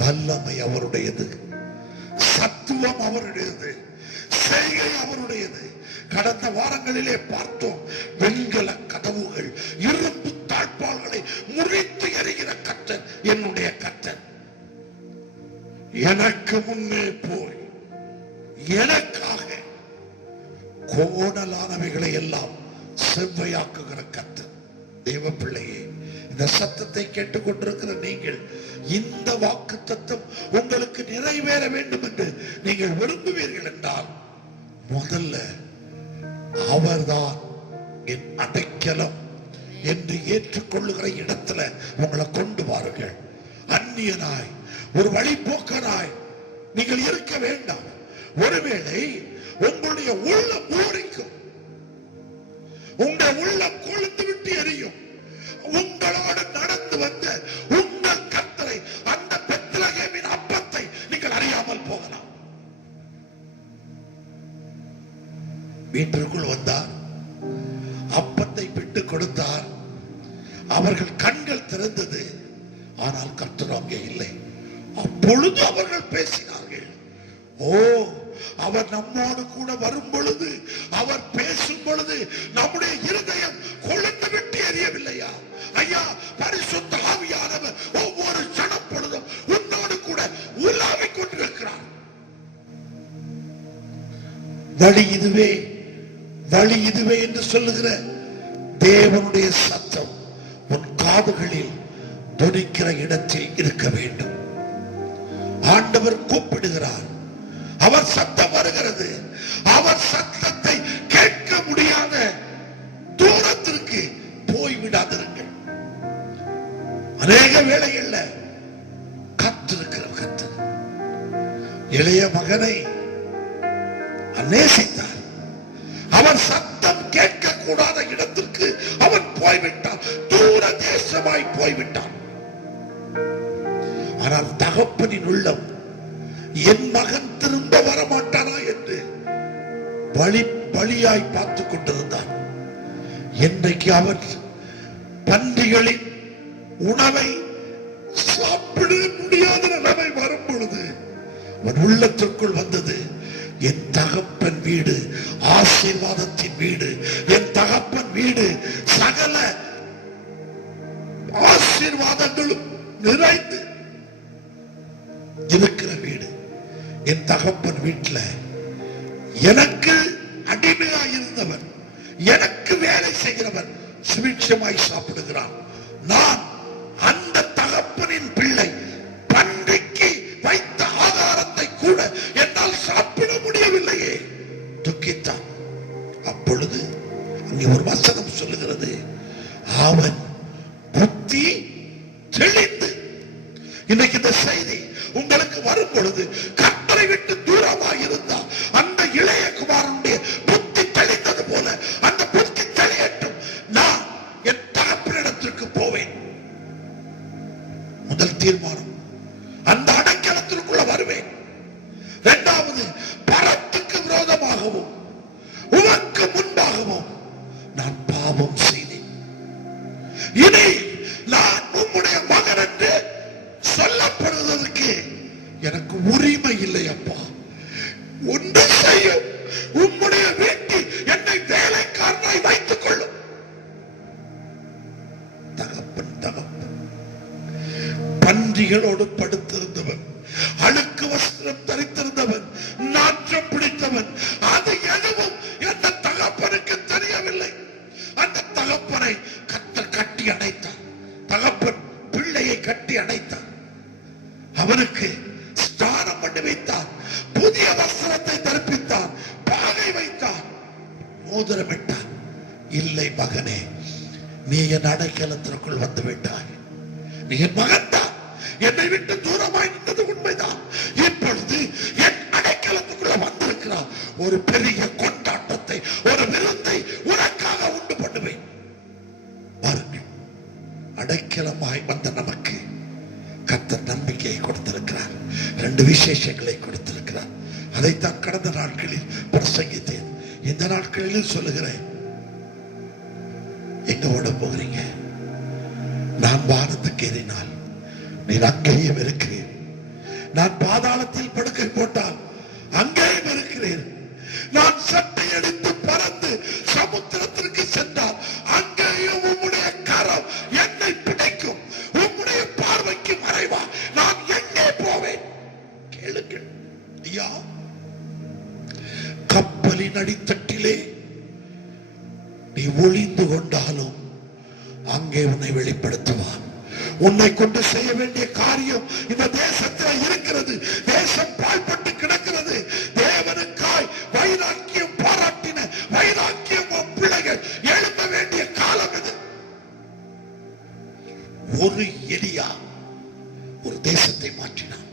வல்லமை அவருடையது, சத்துவம் அவருடையது, செய்கை அவருடையது. கடந்த வாரங்களிலே பார்த்தோம், வெண்கல கதவுகள், இரும்பு தாழ்பால்களை முறித்து எறிகிற கர்த்தர் என்னுடைய கர்த்தர். எனக்கு முன்னே போய் எனக்காக கோணலானவைகளை எல்லாம் செவ்வையாக்குகிற கர்த்தர். தேவ பிள்ளையே, இந்த சத்தத்தை கேட்டுக்கொண்டிருக்கிற நீங்கள், இந்த வாக்குத்தத்தம் உங்களுக்கு நிறைவேற வேண்டும் என்று நீங்கள் விரும்புவீர்கள் என்றால், முதல்ல அவர்தான் என் அடைக்கலம் என்று ஏற்றுக்கொள்ளுகிற இடத்துல உங்களை கொண்டு வாருங்கள். அந்நியனாய், ஒரு வழிபோக்கனாய் நீங்கள் இருக்க வேண்டாம். ஒருவேளை உங்களுடைய உள்ளம் ஊறிக்கும், உங்கள் உள்ளம் கொழுந்து விட்டு எரியும். உங்களோடு நடந்து வந்த உங்கள் கர்த்தரை, அந்த பெத்லகேமின் அப்பத்தை நீங்கள் அறியாமல் போகலாம். வீட்டிற்குள் வந்தார், அப்பத்தை விட்டு கொடுத்தார், அவர்கள் கண்கள் திறந்தது. ஆனால் கர்த்தர் அங்கே இல்லை. அப்பொழுது அவர்கள் பேசினார்கள். ஓ, அவர் நம்மோடு கூட வரும் பொழுது, அவர் பேசும் பொழுது நம்முடைய இருதயம் கொழுந்து விட்டு எரியவில்லையா? ஐயா, பரிசுத்த ஆவியானவர் ஒவ்வொரு சனம் பொழுதும் உன்னோடு கூட உலாவிக் கொண்டிருக்கிறார். வழி இதுவே, வழி இதுவே என்று சொல்லுகிற தேவனுடைய சத்தம் உன் காதுகளில் தொனிக்கிற இடத்தில் இருக்க வேண்டும். ஆண்டவர் கூப்பிடுகிறார், அவர் சத்தம் வருகிறது. அவர் சத்தத்தை கேட்க முடியாத தூரத்திற்கு போய்விடாதிருங்கள். அநேக வேளைகள்ல காத்திருக்கிற கர்த்தர் இளைய மகனை நேசித்தார். அவர் சத்தம் கேட்க கூடாத இடத்திற்கு அவன் போய்விட்டான், தூர தேசமாய் போய்விட்டான். ஆனால் தகப்பனின் உள்ளம், என் மகன் திரும்ப வரமாட்டானா என்று வழியாய் பார்த்துக் கொண்டிருந்தான். இன்றைக்கு அவன் பன்றிகளின் உணவை சாப்பிட முடியாத நிலைமை வரும் பொழுது அவன் உள்ளத்திற்குள் வந்தது, என் தகப்பன் வீடு ஆசீர்வாதத்தின் வீடு, என் தகப்பன் வீடு சகல ஆசீர்வாதங்களும் நிறைந்து இருக்கிற வீடு. என் தகப்பன் வீட்டுல எனக்கு அடிமையாய் இருந்தவன், எனக்கு வேலை செய்கிறவன் சுபிட்சமாய் சாப்பிடுகிறான். நான் அந்த தகப்பனின் பிள்ளை, பன்றிக்கு வைத்த ஆகாரத்தை கூட என்னால் சாப்பிட முடியவில்லையே, துக்கித்தான். அப்பொழுது அங்கே ஒரு வசனம் சொல்லுகிறது, அவன் புத்தி தெளிந்து. இன்னைக்கு இந்த செய்தி உங்களுக்கு வரும் பொழுது, கர்த்தரை விட்டு தூரமாக இருந்தால் அந்த இளைய குமாரனுடைய புத்தி தெளிந்தது போல அந்த புத்தி தெளியட்டும். நான் என் தகப்பனிடத்திற்கு போவேன். முதல் தீர்மானம், அந்த அடைக்கலத்திற்குள்ள வருவேன். இரண்டாவது, பரத்துக்கு விரோதமாகவும் உனக்கு முன்பாகவும் நான் பாவம் செய்தேன். இனி நான் உம்முடைய மகன் என்று சொல்லப்படுவதற்கு எனக்கு உரிமை இல்லை. அப்பா, ஒன்று செய்யும், உம்முடைய வீட்டில் என்னை வேலைக்காரனாய் வைத்துக் கொள்ளும். தகப்பன் பன்றிகளோடு படுத்திருந்தவன், அழுக்கு வஸ்திரம் தரித்திருந்தவன், நாற்றம் பிடித்தவன், அது எதுவும் எந்த தகப்பனுக்கு தெரியவில்லை. அந்த தகப்பனை கர்த்தர் கட்டி அணைத்தார். தகப்பன் பிள்ளையை கட்டி அணைத்தார். அவனுக்கு ஸ்நானம் பண்ணி வைத்தார், புதிய வஸ்திரத்தை தரிப்பித்தார், பாகை வைத்தார், மோதிரமிட்டார். இல்லை மகனே, நீ என் அடைக்கலத்திற்குள் வந்து விட்டாய். நீ என் மகன் தான். என்னை விட்டு தூரமாய் நின்றது உண்மைதான். இப்பொழுது என் அடைக்கலத்துக்குள்ள வந்திருக்கிறார். ஒரு பெரிய கொண்டாட்டத்தை, ஒரு விருந்தை உனக்காக உண்டு பண்ணுவேன். அடைக்கலமாய் வந்த நமக்கு கர்த்தர் நம்பிக்கையை கொடுத்திருக்கிறார். 2 விசேஷங்களை கொடுத்திருக்கிறார். அதைத்தான் கடந்த நாட்களில் பிரசங்கித்தேன். இந்த நாட்களில் சொல்லுகிறேன். எங்க ஓட போகிறீங்க? நான் வானத்துக்கு ஏறினால் நீர் அங்கேயும் இருக்கிறீர். நான் பாதாளத்தில் படுக்கை போட்டால் அங்கேயும் இருக்கிறீர். நான் சட்டை எடுத்து பறந்து சமுத்திரத்திற்கு சென்றால் அங்கேயும் உம்முடைய கரம் என்னை பிடிக்கும். உம்முடைய பார்வைக்கு மறைவா நான் எங்கே போவேன்? கேளுங்கள் ஐயா. கப்பலின் அடித்தட்டிலே நீ ஒளிந்து கொண்டாலும் அங்கே உன்னை வெளிப்படுத்துவான். உன்னை கொண்டு செய்ய வேண்டிய காரியம் இந்த தேசத்தில் இருக்கிறது. தேசம் பாழ்பட்டு கிடக்கிறது. தேவனுக்காய் வைராக்கியம் பாராட்டின வைராக்கியம் பிள்ளைகள் எழுத வேண்டிய காலம் இது. ஒரு எலியா ஒரு தேசத்தை மாற்றினான்.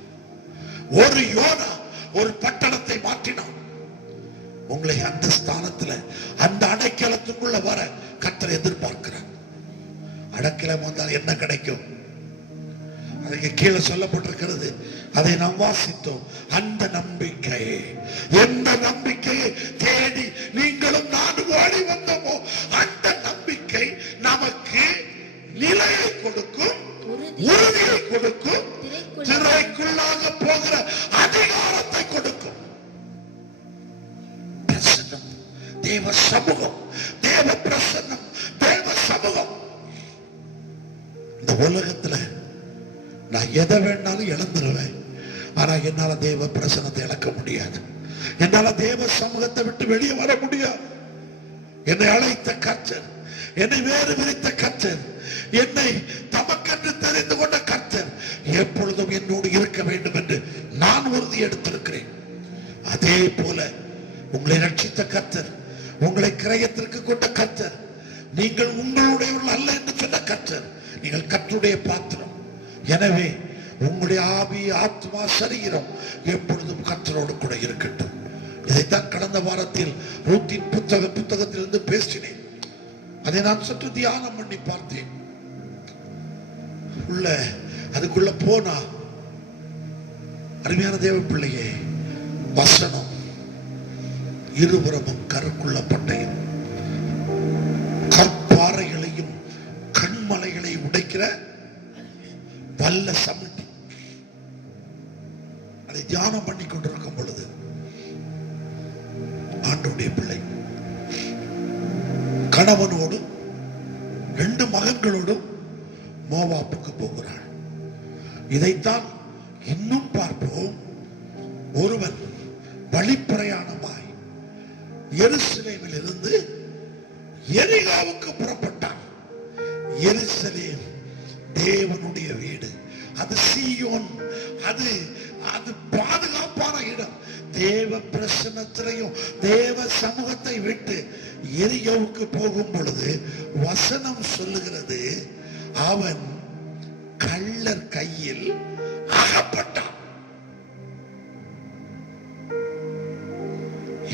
ஒரு யோனா ஒரு பட்டணத்தை மாற்றினான். உங்களை அந்த ஸ்தானத்துல அந்த அடைக்கலத்துக்குள்ள வர கர்த்தர் எதிர்பார்க்கிறார். அடைக்கலம் வந்தால் என்ன கிடைக்கும்? அதுக்கு கீழே சொல்லப்பட்டிருக்கிறது. அதை நாம் வாசித்தோம். அந்த நம்பிக்கை, எந்த நம்பிக்கையை தேடி நீங்களும் நானும் ஓடி வந்தோமோ அந்த நம்பிக்கை நமக்கு நிலையை கொடுக்கும், உறுதியை கொடுக்கும், திரைக்குள்ளாக போகிற அதிகாரத்தை கொடுக்கும். பிரசன்னம், தேவ சமூகம், தேவ பிரசன்னம், தேவ சமூகம். இந்த உலகத்துல நான் எதை வேணாலும் இழந்துருவேன். ஆனா என்னால தேவ பிரசன்னத்தை இழக்க முடியாது. என்னால தேவ சமூகத்தை விட்டு வெளியே வர முடியாது. என்னை அழைத்த கர்த்தர், என்னை வேறு விரித்த கர்த்தர், என்னை தமக்கென்று தெரிந்து கொண்ட கர்த்தர் எப்பொழுதும் என்னோடு இருக்க வேண்டும் என்று நான் உறுதி எடுத்திருக்கிறேன். அதே போல உங்களை ரட்சித்த கர்த்தர், உங்களை கிரயத்திற்கு கொண்ட கர்த்தர், நீங்கள் உங்களுடைய அல்ல என்று சொன்ன கர்த்தர், நீங்கள் கர்த்தருடைய பாத்திரம். எனவே உங்களுடைய ஆவி, ஆத்மா, சரீரம் எப்பொழுதும் கர்த்தரோடு கூட இருக்கட்டும். இதைத்தான் கடந்த வாரத்தில் ரூத்தின் புத்தகத்திலிருந்து பேசினேன். அதை நான் சற்று தியானம் பண்ணி பார்த்தேன். அதுக்குள்ள போனா அருமையான தேவ பிள்ளையே, வசனம் இருபுறமும் கருக்குள்ள பட்டயம், கற்பாறைகளையும் கண்மலைகளை உடைக்கிற வல்ல சமட்டி. அதை தியானம் பண்ணி கொண்டிருக்கும் பொழுது ஆண்டவருடைய பிள்ளை கணவனோடும் 2 மகன்களோடும் மோவாப்புக்கு போகிறாள். இதைத்தான் இன்னும் பார்ப்போம். ஒருவன் வழிப்பிரயாணமாய் எருசலேமில் இருந்து எரிகாவுக்கு புறப்பட்டான். எருசலேம் தேவனுடைய வீடு, அது சீயோன், அது பாதுகாப்பான இடம். தேவ பிரசன்னத்திலையும் தேவ சமூகத்தை விட்டு எரிகோவுக்கு போகும் பொழுது வசனம் சொல்லுகிறது, அவன் கள்ளர் கையில் அகப்பட்டான்.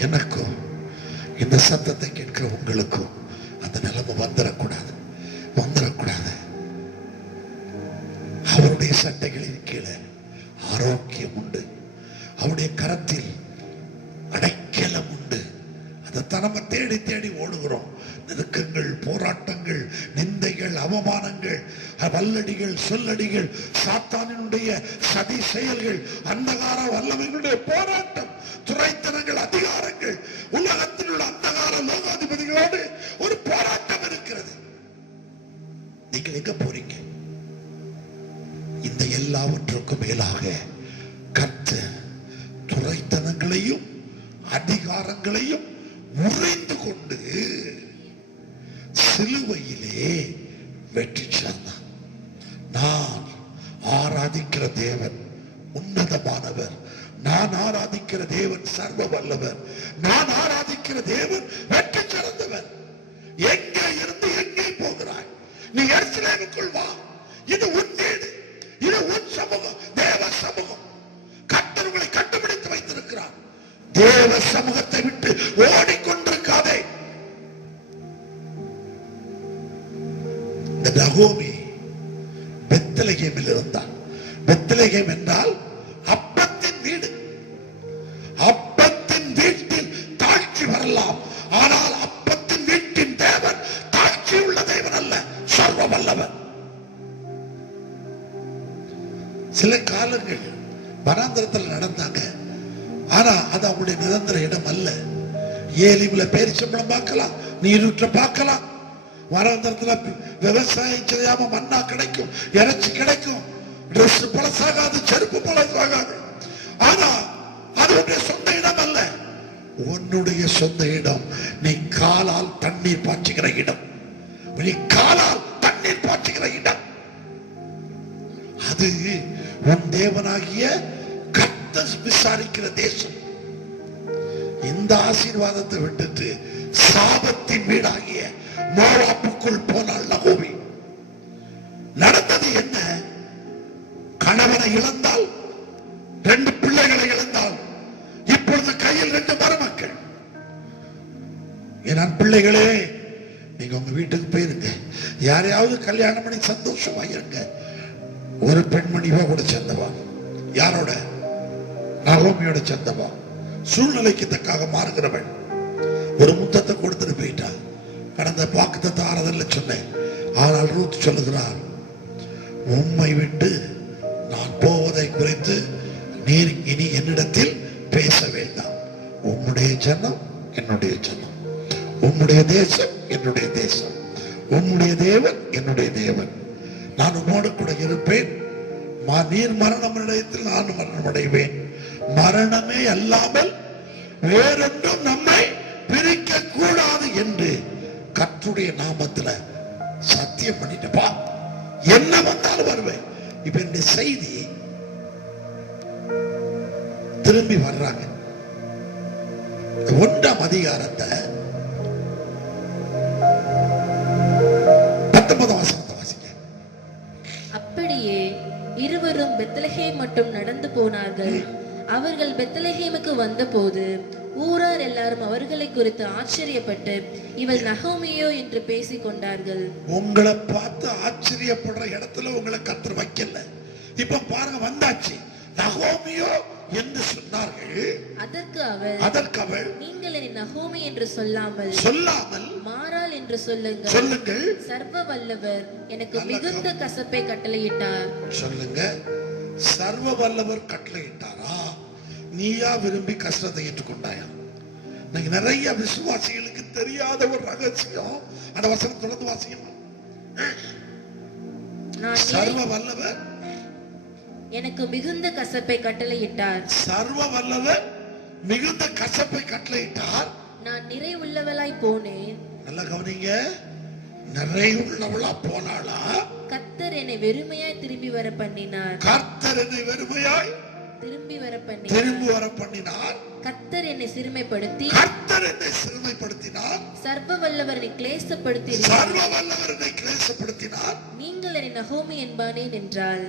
எனக்கும் இந்த சத்தத்தை கேட்கிற உங்களுக்கும் அந்த நிலைமை வந்துடக்கூடாது. அவருடைய சட்டைகளின் கீழே ஆரோக்கியம் உண்டு. அவருடைய கரத்தில் அடைக்கலம் உண்டு. அதைத்தான் நம்ம தேடி தேடி ஓடுகிறோம். நெருக்கங்கள், போராட்டங்கள், நிந்தைகள், அவமானங்கள், வல்லடிகள், சொல்லடிகள், சாத்தானினுடைய சதி செயல்கள், அந்தகார வல்லமைகளுடைய போராட்டம், துரைத்தனங்கள், அதிகாரங்கள், உலகத்தில் உள்ள அந்தகார லோகாதிபதிகளோடு ஒரு போராட்டம் இருக்கிறது. நீங்கள் எங்க போறீங்க? இந்த எல்லாவற்றுக்கும் மேலாக கர்த்தர் துரைத்தனங்களையும் அதிகாரங்களையும் முறைந்து கொண்டு சிலுவையிலே வெற்றி சார்ந்தார். நான் ஆராதிக்கிற தேவன் உன்னதமானவர். நான் ஆராதிக்கிற தேவன் சர்வ வல்லவர். நான் ஆராதிக்கிற தேவன் வெற்றி சிறந்தவர். எங்கே இருந்து எங்கே போகிறாய்? நீ எருசலேமுக்குள் வா. இது உன் வீடு, இது உன் சமூகம், தேவ சமூகம். கர்த்தர் உங்களை கண்டுபிடித்து வைத்திருக்கிறார். தேவ சமூகத்தை விட்டு ஓடிக்கொண்டிருக்காதே. இந்த நகோமி பெத்லகேமில் இருந்தார். பெத்லகேம் என்றால் அப்பத்தின் வீடு. அப்பத்தின் வீட்டில் தாழ்ச்சி வரலாம், ஆனால் அப்பத்தின் வீட்டின் தேவன் தாழ்ச்சி உள்ள தேவன் அல்ல, சர்வ வல்லவன். சில காலங்கள் வனாந்திரத்தில் நடந்தாங்க, ஆனா அது அவங்களுடைய நிரந்தர இடம் அல்ல. ஏலிமில பேரிச்சம்பளம் பார்க்கலாம், நீரூற்ற பார்க்கலாம், வனாந்திரத்துல விவசாயம் செய்யாம மண்ணா கிடைக்கும், இறைச்சி கிடைக்கும், டிரெஸ் பழசாகாது, செருப்பு பழசாகாது. ஆனா அது உன்னுடைய சொந்த இடம் அல்ல. உன்னுடைய சொந்த இடம் நீ காலால் தண்ணீர் பாய்ச்சுகிற இடம், நீ காலால் தண்ணீர் பாய்ச்சுகிற இடம். அது உன் தேவனாகிய கர்த்தர் விசாரிக்கிற தேசம். இந்த ஆசீர்வாதத்தை விட்டுட்டு சாபத்தின் வீடாகிய மோவாப்புக்குள் போனாள் நகோமி. நடந்தது என்ன? கணவனை இழந்தால், 2 பிள்ளைகளை இழந்தால், இப்பொழுது கையில் 2 மருமக்கள். என் பிள்ளைகளே, நீங்க உங்க வீட்டுக்கு போயிருங்க, யாரையாவது கல்யாணம் பண்ணி சந்தோஷமா இருங்க. ஒரு பெண்மணிவா கூட சேர்ந்தவா, யாரோட? நகோமியோட சேர்ந்தவா, சூழ்நிலைக்கு தக்காக மாறுகிறவள். ஒரு முத்தத்தை கொடுத்துட்டு போயிட்டா. கடந்த வாக்குத்தத்த ஆறுதல்ல சொன்னேன். ஆனால் ரூத் சொல்லுகிறார், உம்மை விட்டு நான் போவதை குறித்து நீர் இனி என்னிடத்தில் பேச வேண்டாம். உம்முடைய ஜனம் என்னுடைய ஜனம், உம்முடைய தேசம் என்னுடைய தேசம், உம்முடைய தேவன் என்னுடைய தேவன். நான் உம்மோடு கூட இருப்பேன். நீர் மரணம் அடையத்தில் நான் மரணம் அடைவேன். மரணமே அல்லாமல் வேறொன்றும் நம்மை பிரிக்க கூடாது என்று கர்த்தருடைய நாமத்துல சத்தியம் பண்ணிட்டுப்பா, என்ன வந்தாலும் வருவேன். இப்ப இந்த செய்தி திரும்பி வர்றாங்க. 1ஆம் அதிகாரத்தை 19ஆம் வசனத்தை வாசிங்க. அப்படியே இருவரும் பெத்லகேம் மட்டும் நடந்து போனார்கள். அவர்கள் பெத்லகேமுக்கு வந்தபோது ஊரார் எல்லாரும் அவர்களை குறித்து ஆச்சரியப்பட்டு, இவள் நகோமியோ என்று பேசிக் கொண்டார்கள். உங்களை பார்த்து ஆச்சரியப்படுற இடத்துல உங்களை கர்த்தர் வைக்கல. இப்ப பாருங்க, வந்தாச்சு. நகோமியோ என்று சொன்னார்கள். அதற்கு அவள் நீங்கள் என்னை நகோமி என்று சொல்லாமல் மாறாள் என்று சொல்லுங்கள். சர்வ வல்லவர் எனக்கு மிகுந்த கசப்பை கட்டளையிட்டார். சொல்லுங்க, சர்வ வல்லவர் கட்டளையிட்டாரா? நீயா விரும்பி கஷ்டத்தை ஏற்றுக்கொண்டாயா? நிறைய விசுவாசிகளுக்கு தெரியாத ஒரு ரகசியம். அந்த வசனம் தொடர்ந்து வாசிக்கணும். சர்வ வல்லவர் எனக்கு மிகுந்த கசப்பை கட்டளையிட்டார். சர்வ வல்லவர் மிகுந்த கசப்பை கட்டளையிட்டார். நான் நிறைவுள்ளவளாய் போனேன். நல்லா கவனிங்க, நிறைவுள்ளவளா போனாளா? கர்த்தர் என்னை வெறுமையாய் திரும்பி வர பண்ணினார். கர்த்தர் என்னை வெறுமையாய் திரும்பி வர பண்ணினார். கர்த்தர் என்னை சிறுமைப்படுத்தினார். சர்வ வல்லவர் என்னை கிளேசப்படுத்தினார். நீங்கள் என்னை நகோமி என்பானேன் என்றாள்.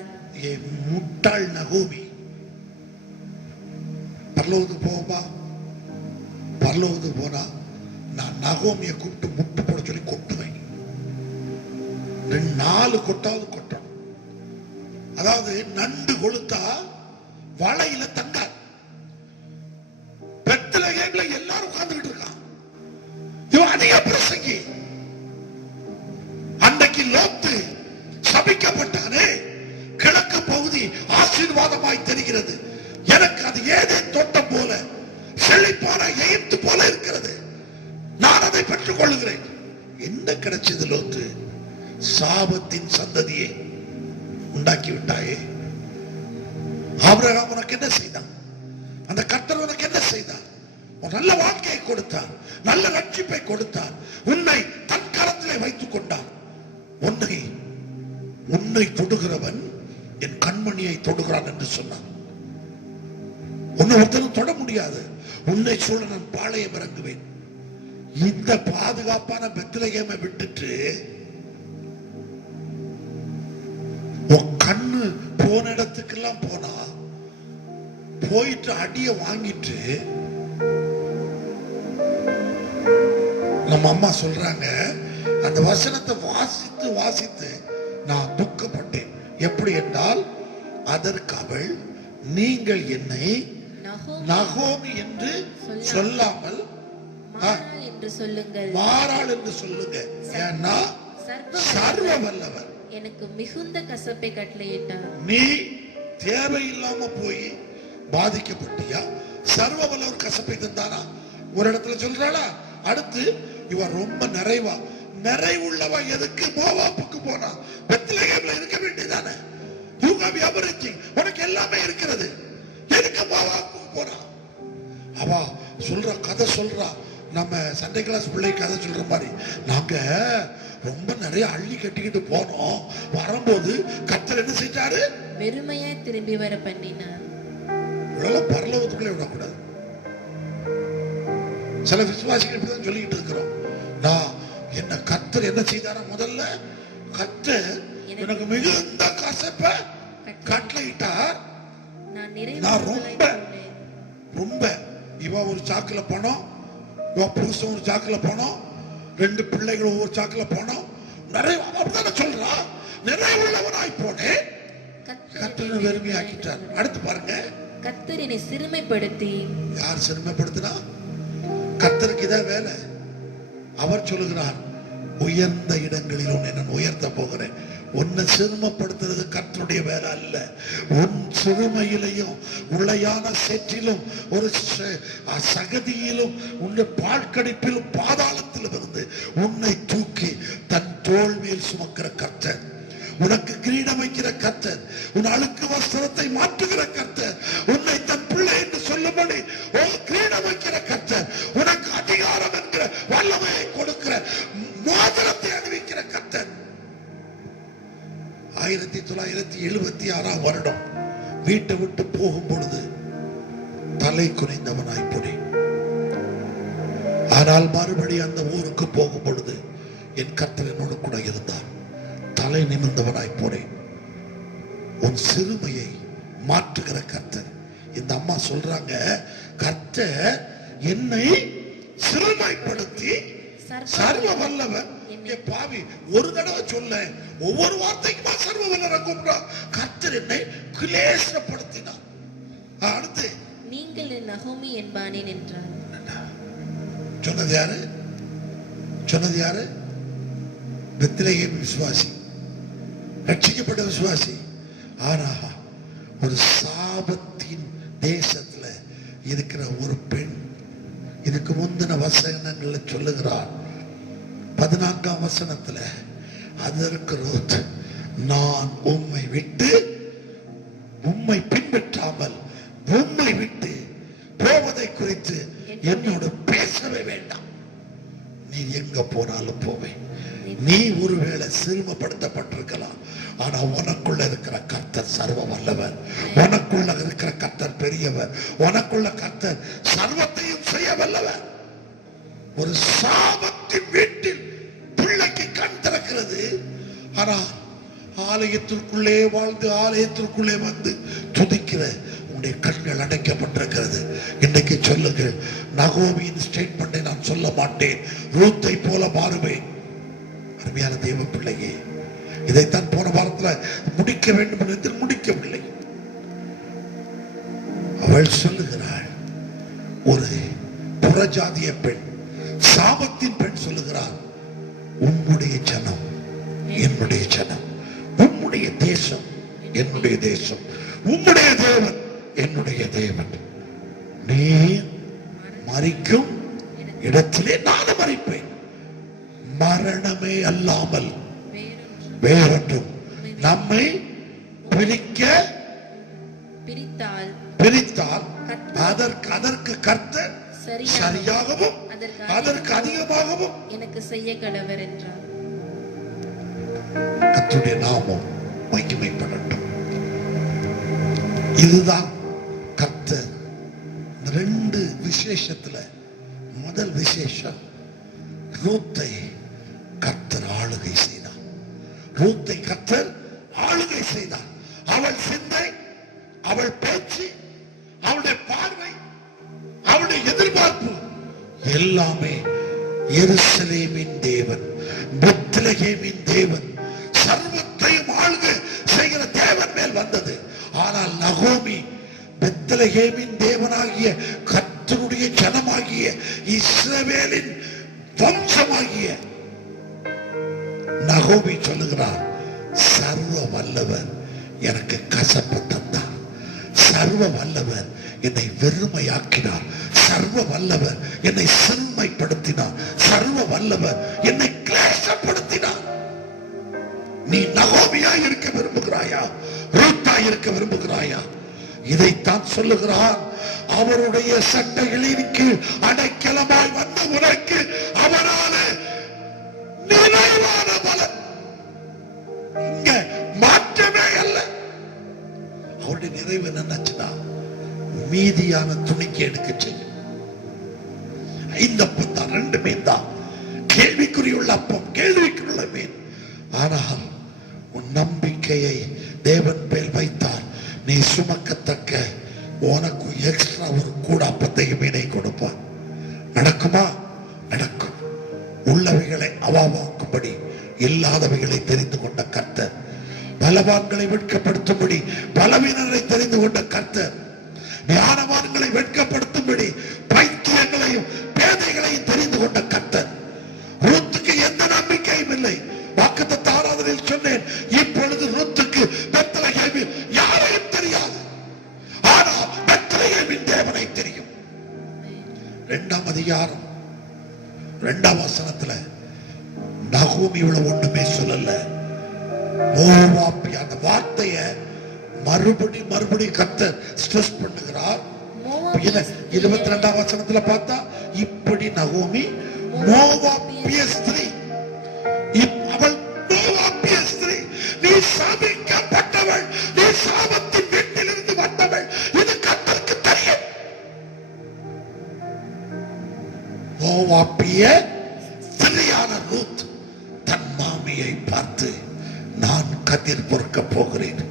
முட்டாள் நகோமி. பரலோகத்துக்கு போவா? பரலோகத்துக்கு போனா நான் நகோமியை கூப்பிட்டு முட்டு போட சொல்லி கொட்டுவேன். 4 கொட்டாவது கொட்டணும். அதாவது நண்டு கொளுத்தா வலையில தங்காது. பெத்லகேம்ல எல்லாரும் உட்கார்ந்துகிட்டு இருக்கான். இவன் அதிக பிரசங்கி. அன்னைக்கு லோத்து சபிக்கப்பட்டானே, கிழக்கு பகுதி ஆசீர்வாதமாய் தெரிகிறது. எனக்கு அது ஏதேன் தோட்டம் போல, செழிப்பான எகிப்து போல இருக்கிறது. நான் அதை பெற்றுக் கொள்ளுகிறேன். என்ன கிடைச்சது லோத்து? சாபத்தின் சந்ததியை உண்டாக்கி விட்டாயே. ஆபிரகாம் உனக்கு என்ன செய்தான்? அந்த கர்த்தர் உனக்கு என்ன செய்தார்? நல்ல வாழ்க்கையை கொடுத்தார், நல்ல ரட்சிப்பை கொடுத்தார், உன்னை தன் கரத்திலே வைத்துக் கொண்டார். உன்னை தொடுகிறவன் என் கண்மணியை தொடுகிறான் என்று சொன்னான். உன்னை ஒருத்தரும் தொட முடியாது. உன்னை சூழ நான் பாளையம் இறங்குவேன். இந்த பாதுகாப்பான பெத்லகேமை விட்டுட்டு உன் கண்ணு போன இடத்துக்கெல்லாம் போனா, போயிட்டு அடிய வாங்கிட்டு நம்ம அம்மா சொல்றாங்க, அந்த வசனத்தை வாசித்து வாசித்து நான் துக்கப்பட்டேன். எப்படி என்றால் அதற்கு அவள், நீங்கள் என்னை நகோமி என்று சொல்லாமல் மாறாள் என்று சொல்லுங்கள். மாறாள் என்று சொல்லுங்க. ஏன்னா சர்வ வல்லவர் எனக்கு மிகுந்த கசப்பை கட்டளையிட்டார். நீ தேவையில்லாம போய் பாதிக்கப்பட்டியா? சர்வ வல்லவர் கசப்பை தந்தாரா? ஒரு இடத்துல சொல்றாளா? அடுத்து இவன் ரொம்ப நிறைவுள்ளவா எதுக்கு மோவாப்புக்கு போனா? பெத்லகேம்ல இருக்க வேண்டியதானே? You have everything, உனக்கு எல்லாமே இருக்கிறது, எதுக்கு மோவாப்புக்கு போனா? அவ சொல்ற கதை சொல்றா, நம்ம சண்டே கிளாஸ் பிள்ளை கதை சொல்ற மாதிரி. நாங்க ரொம்ப நிறைய அள்ளி கட்டிக்கிட்டு போனோம், வரும்போது கர்த்தர் என்ன செஞ்சாரு? வெறுமையாய் திரும்பி வர பண்ணினார். இவ்வளவு பரலோகத்துக்குள்ளே விடக்கூடாது. சில விசுவாசிகள் இப்படிதான் சொல்லிக்கிட்டு இருக்கிறோம். நான் என்ன கர்த்தர் என்ன செய்தாரா? முதல்ல கர்த்தர் எனக்கு மிகுந்த கசப்பை கட்டளையிட்டார். நான் ரொம்ப இவ ஒரு சாக்குல போனோம், இவ புருஷன் ஒரு சாக்குல போனோம், 2 பிள்ளைகள் ஒவ்வொரு சாக்குல போனோம். நிறைய அப்படித்தானே சொல்றா, நிறைவுள்ளவனாய் போனேன், கர்த்தர் வெறுமையாக்கிட்டார். அடுத்து பாருங்க, கர்த்தர் என்னை சிறுமைப்படுத்தி. யார் சிறுமைப்படுத்தினா? கர்த்தருக்கு இதான் வேலை. அவர் சொல்லுகிறார், உயர்ந்த இடங்களில் உன்னை நான் உயர்த்த போகிறேன். உன்னை சிறுமப்படுத்துறது கர்த்தருடைய வேலை அல்ல. உன் சிறுமையிலையும் உளையான சேற்றிலும் ஒரு சகதியிலும் உன்னை பாழ்கடிப்பிலும் பாதாளத்திலும் இருந்து உன்னை தூக்கி தன் தோள் மேல் சுமக்கிற கர்த்தர், உனக்கு கிரீடம் வைக்கிற கர்த்தர், உன் அழுக்கு வஸ்திரத்தை மாற்றுகிற கர்த்தர், உன்னை தன் பிள்ளை என்று சொல்லும்படி கிரீடம் வைக்கிற கர்த்தர், உனக்கு அதிகாரம் என்கிற வல்லமையை கொடுக்கிற மோதிரத்தை அணிவிக்கிற கர்த்தர். 1976 வருடம் வீட்டை விட்டு போகும் பொழுது தலை குனிந்தவனாய் போனேன். ஆனால் மறுபடி அந்த ஊருக்கு போகும் பொழுது என் கர்த்தர் என்னோடு கூட இருந்தார். தலை நிமிர்ந்தவனாய் போனேன். உன் சிறுமையை மாற்றுகிற கர்த்தர். இந்த அம்மா சொல்றாங்க, கர்த்தர் என்னை சிறுமைப்படுத்தி சர்வ வல்லவர். பாவி, ஒரு தடவை சொல்ல, ஒவ்வொரு வார்த்தைக்குமா சர்வ வல்லவரை கூப்பிட்டா? கர்த்தர் என்னை கிளேசப்படுத்தினார். அடுத்து, நீங்கள் நகோமி என்பானேன் என்றார். சொன்னது யாரு? சொன்னது யாரு? பெத்லகேம் விசுவாசி, ரட்சிக்கப்பட்ட விசுவாசி. ஆனா ஒரு சாபத்தின் தேசத்துல இருக்கிற ஒரு பெண் இதுக்கு முந்தின வசனங்கள்ல சொல்லுகிறார். 14ஆம் வசனத்துல, அதற்கு ரூத், நான் உம்மை விட்டு உம்மை பின்பற்றாமல் உம்மை விட்டு போவதை குறித்து என்னோடு பேசவே வேண்டாம். நீ எங்க போனாலும் போவேன். நீ ஒருவேளை சிறுமப்படுத்தப்பட்டிருக்கலாம், ஆனா உனக்குள்ள இருக்கிற கர்த்தர் சர்வ வல்லவர், உனக்குள்ள இருக்கிற கர்த்தர் பெரியவர், உனக்குள்ள கர்த்தர் சர்வத்தையும் செய்ய வல்லவர். ஒரு சாபத்தின் வீட்டில் பிள்ளைக்கு கண் திறக்கிறது. ஆனா ஆலயத்திற்குள்ளே வாழ்ந்து ஆலயத்திற்குள்ளே வந்து துதிக்கிற உன்னுடைய கண்கள் அடைக்கப்பட்டிருக்கிறது. இன்னைக்கு சொல்லுங்கள், நகோமியின் ஸ்டேட்மெண்டை நான் சொல்ல மாட்டேன், ரூத்தை போல மாறுவேன். அருமையான தேவ பிள்ளையே, இதைத்தான் போன வாரத்தில் முடிக்க வேண்டும் என்று முடிக்கவில்லை. அவள் சொல்லுகிறாள், ஒரு புறஜாதிய பெண், சாபத்தின் பெண் சொல்லுகிறார், உம்முடைய ஜனம் என்னுடைய ஜனம், உம்முடைய தேசம் என்னுடைய தேசம், உம்முடைய தேவன் என்னுடைய தேவன். நீ மரிக்கும் இடத்திலே நானும் மரிப்பேன். மரணமே அல்லாமல் வேறொன்றும் நம்மை பிரித்தால் அதற்கு கர்த்தர் சரியாகவும் அதற்கு அதிகமாகவும் எனக்கு செய்ய கடவர் என்றார். கர்த்தருடைய நாமம் மகிமைப்படட்டும். இதுதான் கர்த்தர் 2 விசேஷத்துல முதல் விசேஷம், ரூத்தை கர்த்தர் ஆளுகை செய்தார். ரூத்தை கர்த்தர் ஆளுகை செய்தார். அவள் சிந்தை, அவள் பேச்சு, அவளுடைய பார்வை, அவளுடைய எதிர்பார்ப்பு எல்லாமே எருசலேமின் தேவன், பெத்லகேமின் தேவன், சர்வத்தையும் ஆளுகை செய்கிற சண்டைகள் வந்தது. ஆனால் நகோமி பெத்லகேமின் தேவனாகிய கர்த்தருடைய ஜனமாகிய இஸ்ரவேலின் வம்சமாகிய நகோமி சொல்லுகிறார், சர்வ வல்லவர் எனக்கு கசப்பு தந்தார், சர்வ வல்லவர் என்னை வெறுமையாக்கினார், சர்வ வல்லவர் என்னை சிறுமைப்படுத்தினார், சர்வ வல்லவர் என்னை கிளேசப்படுத்தினார். நீ நகோமியாய் இருக்க விரும்புகிறாயா, ரூத்தாய் இருக்க விரும்புகிறாயா? இதைத்தான் சொல்லுகிறார். அவருடைய சட்டைகளிற்கு அடைக்கலமாய் வந்த உனக்கு அவரான நிறைவான பலன். இங்க மாற்றமே அல்ல. அவருடைய நிறைவு என்னச்சுன்னா, மீதியான துணிக்கு எடுக்க செய்யும். 5 அப்பம் தான், 2 மீன் தான். கேள்விக்குறியுள்ள அப்பம், கேள்விக்குள்ள மீன். ஆனால் உன் நம்பிக்கையை தேவன் பேர் வைத்தார், நீ சுமக்கத்தக்க உனக்கு எக்ஸ்ட்ரா ஒரு கூட அப்பத்தையும் மீனை கொடுப்பார். நடக்குமா? நடக்கும். உள்ளவைகளை அவாவாக்கும்படி இல்லாதவைகளை தெரிந்து கொண்ட கர்த்தர், பலவான்களை வெட்கப்படுத்தும்படி பலவீனரை தெரிந்து கொண்ட கர்த்தர், ஞானவான்களை வெட்கப்படுத்தும்படி பைத்தியங்களையும் பேதைகளையும் தெரிந்து கொண்ட கர்த்தர். ரூத்துக்கு எந்த நம்பிக்கையும் இல்லை. வாக்குத்தத்த ஆராதனையில் சொன்னேன், இப்பொழுது ரூத்துக்கு பெத்லகேமில் யாரையும் தெரியாது, ஆனால் பெத்லகேமின் தேவனை தெரியும். 2ஆம் அதிகாரம் 2ஆம் வசனத்துல நகோமி இவ்வளவு ஒண்ணுமே சொல்லல. மோவாபி அந்த வார்த்தைய மறுபடி கர்த்தர் ஸ்ட்ரெஸ் பண்ணுகிறார். 22ஆம் வசனத்துல பார்த்தா, இப்படி நகோமி மோவாபிய ஸ்திரீ, அவள் மோவாபிய ஸ்திரீ, நீ சாபிக்கப்பட்டவள், நீ சாபத்தின் வீட்டிலிருந்து வந்தவள், இது கர்த்தருக்கு தெரியும். மோவாபிய ஸ்திரீயான ரூத் தன் மாமியை பார்த்து, நான் கதிர் பொறுக்க போகிறேன்,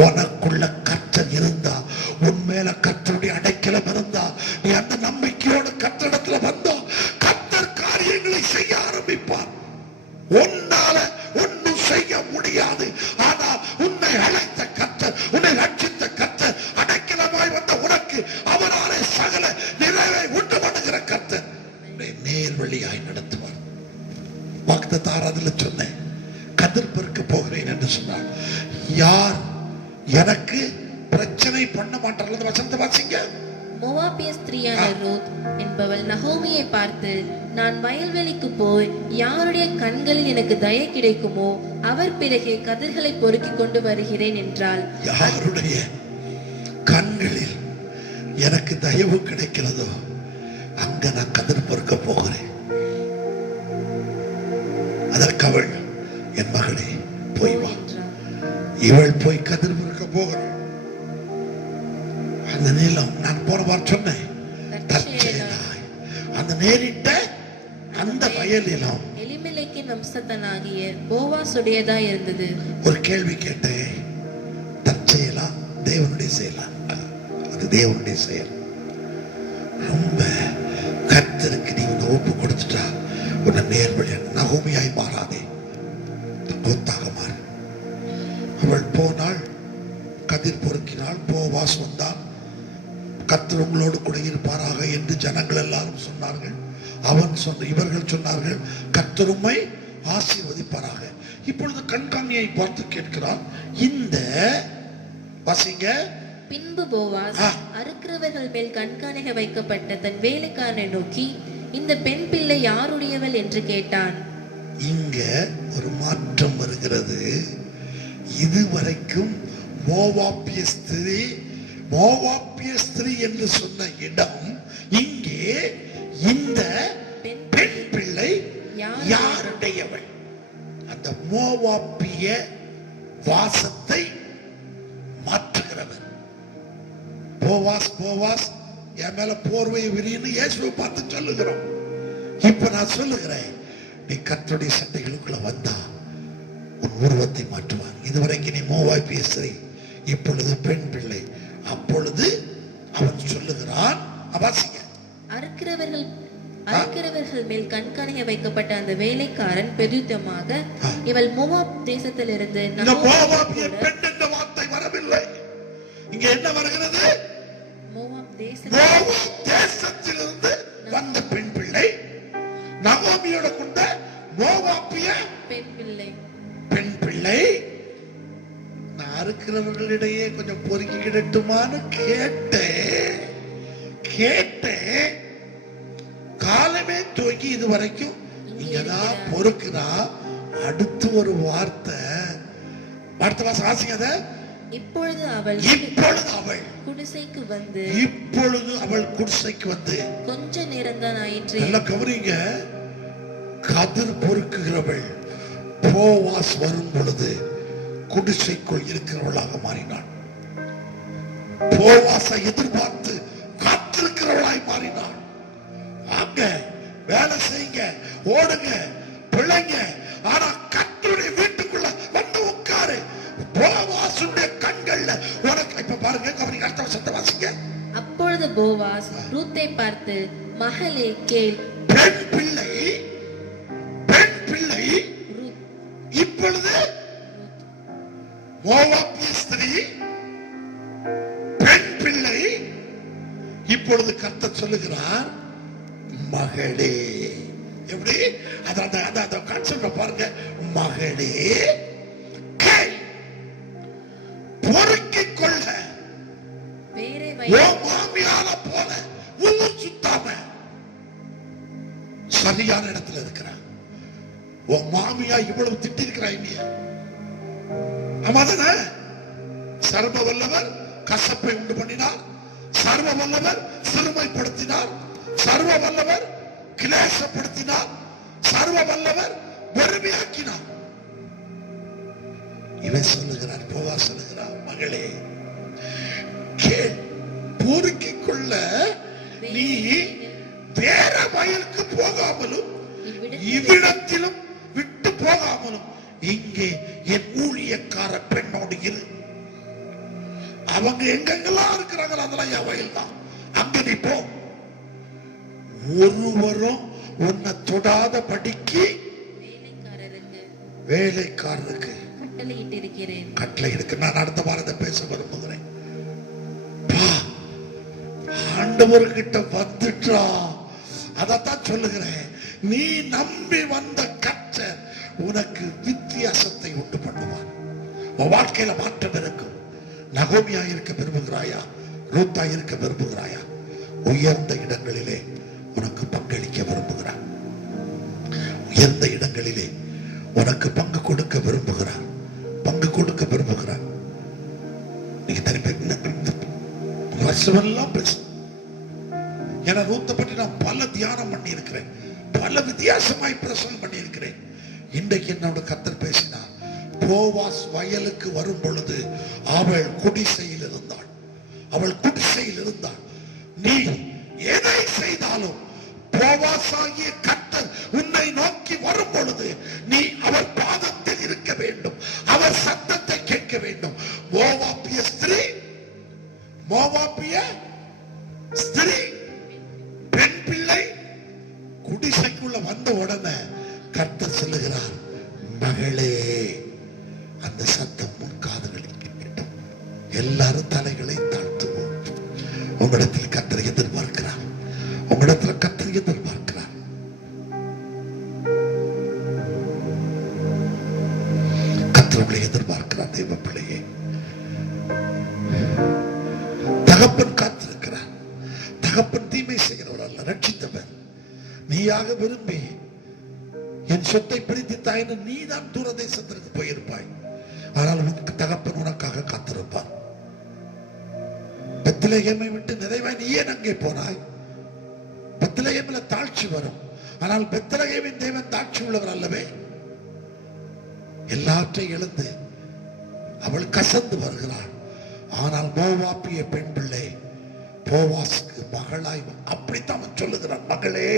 உனக்குள்ள கர்த்தர் இருந்தா, உன் மேல கர்த்தருடைய அடைக்கலம் இருந்தா, நீ அந்த நம்பிக்கையோடு கர்த்தரிடத்துல வந்தா, கர்த்தர் காரியங்களை செய்ய ஆரம்பிப்பார். உன்னால ஒன்னும் செய்ய முடியாது. ஆனால் உன்னை அழைத்த கர்த்தர், உன்னை ரட்சித்த கர்த்தர், அடைக்கலமாய் வந்த உனக்கு அவராலே சகல நிறைவை உண்டு பண்ணுகிற கர்த்தர் நேர்வழியாய் நடத்துவார். வாக்குத்தத்த ஆராதனையில சொன்னேன், கதிர் பெருக்க போகிறேன் என்று சொன்னார். யார் எனக்கு பிரச்சனை பண்ண மாட்டார்கள்? வசனத்தை வாசிங்க. மோவாபிய ஸ்திரீயான ரூத் என்பவள் நகோமியை பார்த்து, நான் வயல்வெளிக்கு போய் யாருடைய கண்களில் எனக்கு தயை கிடைக்குமோ அவர் பிறகே கதிர்களை பொறுக்கிக் கொண்டு வருகிறேன் என்றாள். யாருடைய கண்களில் எனக்கு தயவு கிடைக்கிறதோ அங்க நான் கதிர் பொறுக்க போகிறேன். அதற்கு அவள், என் மகளே போய் வா. இவள் போய் கதிர் பொறுக்க போகிறாள். அந்த நீளம் நான் போன வாரம் சொன்னேன், தற்செயலாய் அந்த நேரிட்ட அந்த வயலிலும் எலிமெலேக்கின் வம்சத்தனாகிய போவாசுடையதாய் இருந்தது. ஒரு கேள்வி கேட்டேன், தற்செயலா தேவனுடைய செயலா? அது தேவனுடைய செயல். ரொம்ப கர்த்தருக்கு நீ உன்னை ஒப்பு கொடுத்துட்டா உன்னை நேர்வழி நகோமியாய் மாறாதே, கொத்தாக மாறு. அவள் போனாள், கதிர் பொறுக்கினாள். போவாஸ் வந்தான். கர்த்தர் உங்களோடு கூட இருப்பாராக என்று ஜனங்கள் எல்லாரும் சொன்னார்கள். இவர்கள் சொன்னார்கள், கர்த்தர் உம்மை ஆசீர்வதிப்பாராக. இப்பொழுது கண்காணியை பார்த்து கேட்கிறான், இந்த வாசிங்க. பின்பு போவாஸ் அறுக்கிறவர்கள் மேல் கண்காணிக வைக்கப்பட்ட தன் வேலைக்காரனை நோக்கி, இந்த பெண் பிள்ளை யாருடையவள் என்று கேட்டான். இங்க ஒரு மாற்றம் வருகிறது. இதுவரைக்கும் மோவாபிய ஸ்திரீ என்று சொன்ன இடம், இங்கே இந்த பெண் பிள்ளை யாருடையவள்? அந்த மோவாபிய வாசத்தை மாற்றுகிறவர். போவாஸ் என் மேல போர்வையை விரின்னு இயேசுவை பார்த்து சொல்லுகிறோம். இப்ப நான் சொல்லுகிறேன், நீ கர்த்தருடைய சட்டைகளுக்குள்ள வந்தா உன் உருவத்தை மாற்றுவார். இதுவரைக்கும் நீ மோவாபிய ஸ்திரீ, இப்பொழுது பெண் பிள்ளை. அப்பொழுது அவன் சொல்லுகிறான், வாசிங்க. அறுக்கிறவர்கள் மேல் கண்காணிக வைக்கப்பட்ட அந்த வேலைக்காரன் பெரிதமாக, இவள் மோவாப் தேசத்திலிருந்து மோவாபிய பெண் என்ற வார்த்தை வரவே இங்க என்ன வருகிறது? மோவாப் மோவாப் தேசத்திலிருந்து வந்த பெண் பிள்ளை நகோமியோட கொண்ட மோவாப்பிய பெண் பிள்ளை. நான் இருக்கிறவர்களிடையே கொஞ்சம் பொறுக்கிக்கிடட்டுமான்னு கேட்டேன். காலமே துவங்கி இது வரைக்கும் இங்கதான் பொறுக்குறா. அடுத்து ஒரு வார்த்தை வாசிங்க. அத இப்பொழுது அவள் குடிசைக்கு வந்து கொஞ்ச நேரம் தான் ஆயிற்று. நல்லா கவனிங்க. கதிர் பொறுக்குகிறவள் போவாஸ் வரும் பொழுது குடிசைக்குள் இருக்கிறவளாக மாறினாள். போவாசை எதிர்பார்த்து காத்திருக்கிறவளாய் மாறினாள். அங்க வேலை செய்யுங்க, ஓடுங்க, பிள்ளைங்க, ஆனா கர்த்தருடைய வீட்டுக்குள்ள வந்து உட்காரு. போவாசுடைய கண்கள்ல உனக்கு இப்ப பாருங்க, கவனிங்க, அடுத்த வசனத்தை வாசிங்க. அப்பொழுது போவாஸ் ரூத்தை பார்த்து, மகளே கேள். பெண் பிள்ளை இப்பொழுது மோவாபிய ஸ்திரீ பெண் பிள்ளை. இப்பொழுது கர்த்தர் சொல்லுகிறார், மகளே. எப்படி அந்த கான்செப்ட் பாருங்க. மகளே கேள், பொறுக்கிக் கொள்ள. மாமியார போல ஊர் சுத்தாம சரியான இடத்துல இருக்கிறார். உன் மாமியா இவ்வளவு திட்டி இருக்கிறாய் இல்லையா? ஆமாதானே? சர்வ வல்லவர் கசப்பை உண்டு பண்ணினார், சர்வ வல்லவர் சிறுமைப்படுத்தினார், சர்வ வல்லவர் கிளேசப்படுத்தினார், சர்வ வல்லவர் வெறுமையாக்கினார். இவன் சொல்லுகிறார், போவா சொல்லுகிறார், மகளே கேள், பொறுக்கிக் கொள்ள. நீ வேற வயலுக்கு போகாமலும் இவ்விடத்திலும் விட்டு போகாமலும் இங்கே என் ஊழியக்கார பெண்ணோடு இரு. அவங்க எங்கெங்கெல்லாம் இருக்கிறாங்களோ அதெல்லாம் என் வயல் தான். அங்க நீ போ. ஒருவரும் உன்னை தொடாத படிக்கு வேலைக்காரருக்கு கட்டளை இருக்கு. நான் அடுத்த வாரத்தை பேச விரும்புகிறேன். ஆண்டவர்கிட்ட வந்துட்டா அதத்தான் சொல்லுகிறேன். நீ நம்பி வந்த கர்த்தர் உனக்கு வித்தியாசத்தை உண்டு பண்ணுவார். உன் வாழ்க்கையில மாற்றம் இருக்கும். நகோமியா இருக்க விரும்புகிறாயா? ரூத்தா இருக்க விரும்புகிறாயா? உயர்ந்த இடங்களிலே உனக்கு பங்களிக்க விரும்புகிறார். உயர்ந்த இடங்களிலே உனக்கு பங்கு கொடுக்க விரும்புகிறார். நீங்க வருஷமெல்லாம் பேச. ஏன்னா ரூத்தை பற்றி நான் பல தியானம் பண்ணி இருக்கிறேன், பல வித்தியாசமாய் பிரசங்கம் பண்ணி இருக்கிறேன். இன்றைக்கு என்னோட கர்த்தர் பேசினார். போவாஸ் வயலுக்கு வரும் பொழுது அவள் குடிசையில் இருந்தாள். நீ எதை செய்தாலும் போவாஸ் ஆகிய கர்த்தர் உன்னை நோக்கி வரும் பொழுது நீ அவர் பாதத்தில் இருக்க வேண்டும், அவர் சத்தத்தை கேட்க வேண்டும். மோவாபிய ஸ்திரீ பெண் பிள்ளை குடிசைக்குள்ள வந்த உடனே கர்த்தர் சொல்லுகிறார், மகளே, அந்த சத்தம் உன் காதுகளில் கேட்கட்டும். எல்லாரும் தலைகளை தாழ்த்துவோம். உங்களிடத்தில் கர்த்தர் எதிர்பார்க்கிறார். கர்த்தர் உங்களை எதிர்பார்க்கிறார். தேவ பிள்ளையே, தகப்பன் காத்திருக்கிறார். தகப்பன் தீமை செய்கிறவர் அல்ல, ரட்சித்தவர். நீயாக விரும்பி என் சொத்தை பிரித்து தாயின்னு நீ தான் தூர தேசத்திற்கு போயிருப்பாய். ஆனால் உனக்கு தகப்பன் உனக்காக காத்திருப்பார். பெத்லகேமை விட்டு நிறைவாய் நீ ஏன் அங்கே போனாய்? பெத்லகேமில் தாழ்ச்சி வரும், ஆனால் பெத்லகேமின் தேவன் தாழ்ச்சி உள்ளவர் அல்லவே. எல்லாற்றையும் இழந்து அவள் கசந்து வருகிறாள். ஆனால் மோவாபிய பெண் பிள்ளை போவாஸ்க்கு மகளாய். அப்படித்தான் அவன் சொல்லுகிறான், மகளே,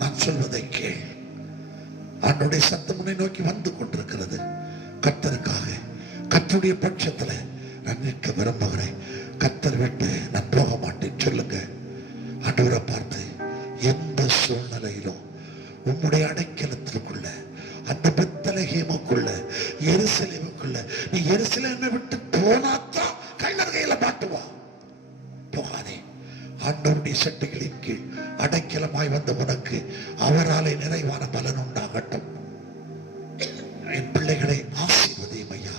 நான் சொல்வதை கேள். ஆண்டவருடைய சத்தம் உன்னை நோக்கி வந்து கொண்டிருக்கிறது. கர்த்தருக்காக, கர்த்தருடைய பட்சத்துல நான் நிற்க விரும்புகிறேன். கர்த்தர் விட்டு நான் போக மாட்டேன். சொல்லுங்க, ஆண்டவரை பார்த்து, எந்த சூழ்நிலையிலும் உம்முடைய அடைக்கலத்திற்குள்ள அந்த பெத்லகேமுக்குள்ள, எருசலேமுக்குள்ள நீ எருசலேமை விட்டு போனாத்தான் கள்ளர் கையில மாட்டுவா. போகாதே. ஆண்டவருடைய சட்டைகளின் கீழ் அடைக்கலமாய் வந்த உனக்கு அவராலே நிறைவான பலன் உண்டாகட்டும். என் பிள்ளைகளை ஆசீர்வதியும் ஐயா.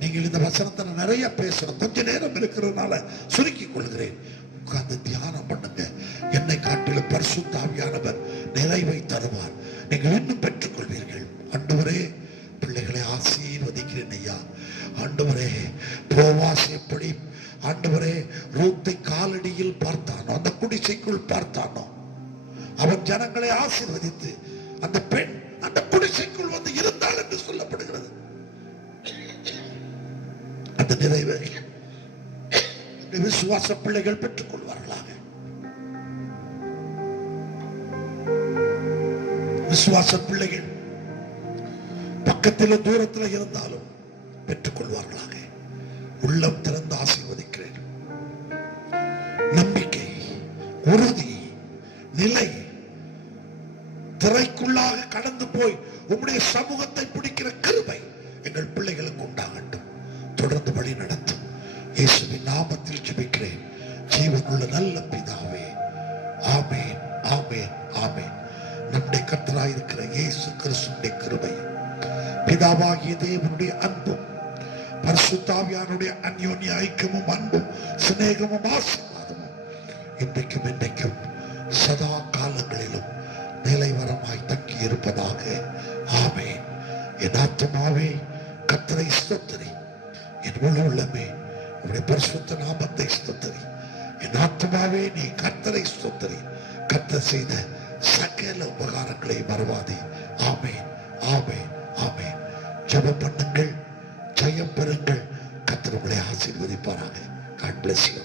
நீங்கள் இந்த வசனத்தை நிறைய பேசணும். கொஞ்ச நேரம் இருக்கிறதுனால சுருக்கிக் கொள்கிறேன். உட்கார்ந்து தியானம் பண்ணுங்க. என்னை காட்டிலும் பரிசுத்த ஆவியானவர் நிறைவை தருவார். நீங்கள் இன்னும் பெற்றுக் கொள்வீர்கள். ஆண்டவரே, பிள்ளைகளை ஆசீர்வதிக்கிறேன் ஐயா. ஆண்டவரே, போவாஸ் எப்படி ஆண்டவரே ரூத்தை காலடியில் பார்த்தானோ, அந்த குடிசைக்குள் பார்த்தானோ, அவன் ஜனங்களை ஆசீர்வதித்து அந்த பெண் அந்த குடிசைக்குள் வந்து இருந்தாள் என்று சொல்லப்படுகிறது. அந்த நிறைவை விசுவாச பிள்ளைகள் பெற்றுக் கொள்வார்களாக. விசுவாச பிள்ளைகள் பக்கத்தில் தூரத்தில் இருந்தாலும் பெற்றுக் கொள்வார்களாக. உள்ளம் திறந்து ஆசீர்வதிக்கிறேன். நம்பிக்கை, உறுதி, நிலை, திரைக்குள்ளாக கடந்து போய் உம்முடைய சமூகத்தை பிடிக்கிற கிருபை எங்கள் பிள்ளைகளுக்கு உண்டாகட்டும். தொடர்ந்து வழி நடத்தும். இயேசுவின் நாமத்தில் ஜெபிக்கிறேன் ஜீவனுள்ள நல்ல பிதாவே. ஆமென், ஆமென், ஆமென். நம்முடைய கர்த்தராயிருக்கிற இயேசு கிறிஸ்துவின் கிருபையும் பிதாவாகிய தேவனுடைய அன்பும் பரிசுத்த ஆவியானுடைய அந்யோன்ய ஐக்கியமும் அன்பும் சிநேகமும் ஆசீர்வாதமும் இன்றைக்கும் என்றைக்கும் சதா காலங்களிலும் நிலைவரமாய் தங்கி இருப்பதாக. ஆமென். என் ஆத்துமாவே கர்த்தரை ஸ்தோத்திரி, என் முழு உள்ளமே அவருடைய பரிசுத்த நாமத்தை ஸ்தோத்திரி. என் ஆத்துமாவே நீ கர்த்தரை ஸ்தோத்திரி. கர்த்தர் செய்த சகல உபகாரங்களை மறவாதே. ஆமென், ஆமென், ஆமென். ஜெபம் பண்ணுங்கள், ஜெயம் பெறுங்கள். கர்த்தர் உங்களை ஆசீர்வதிப்பாராக. God bless you.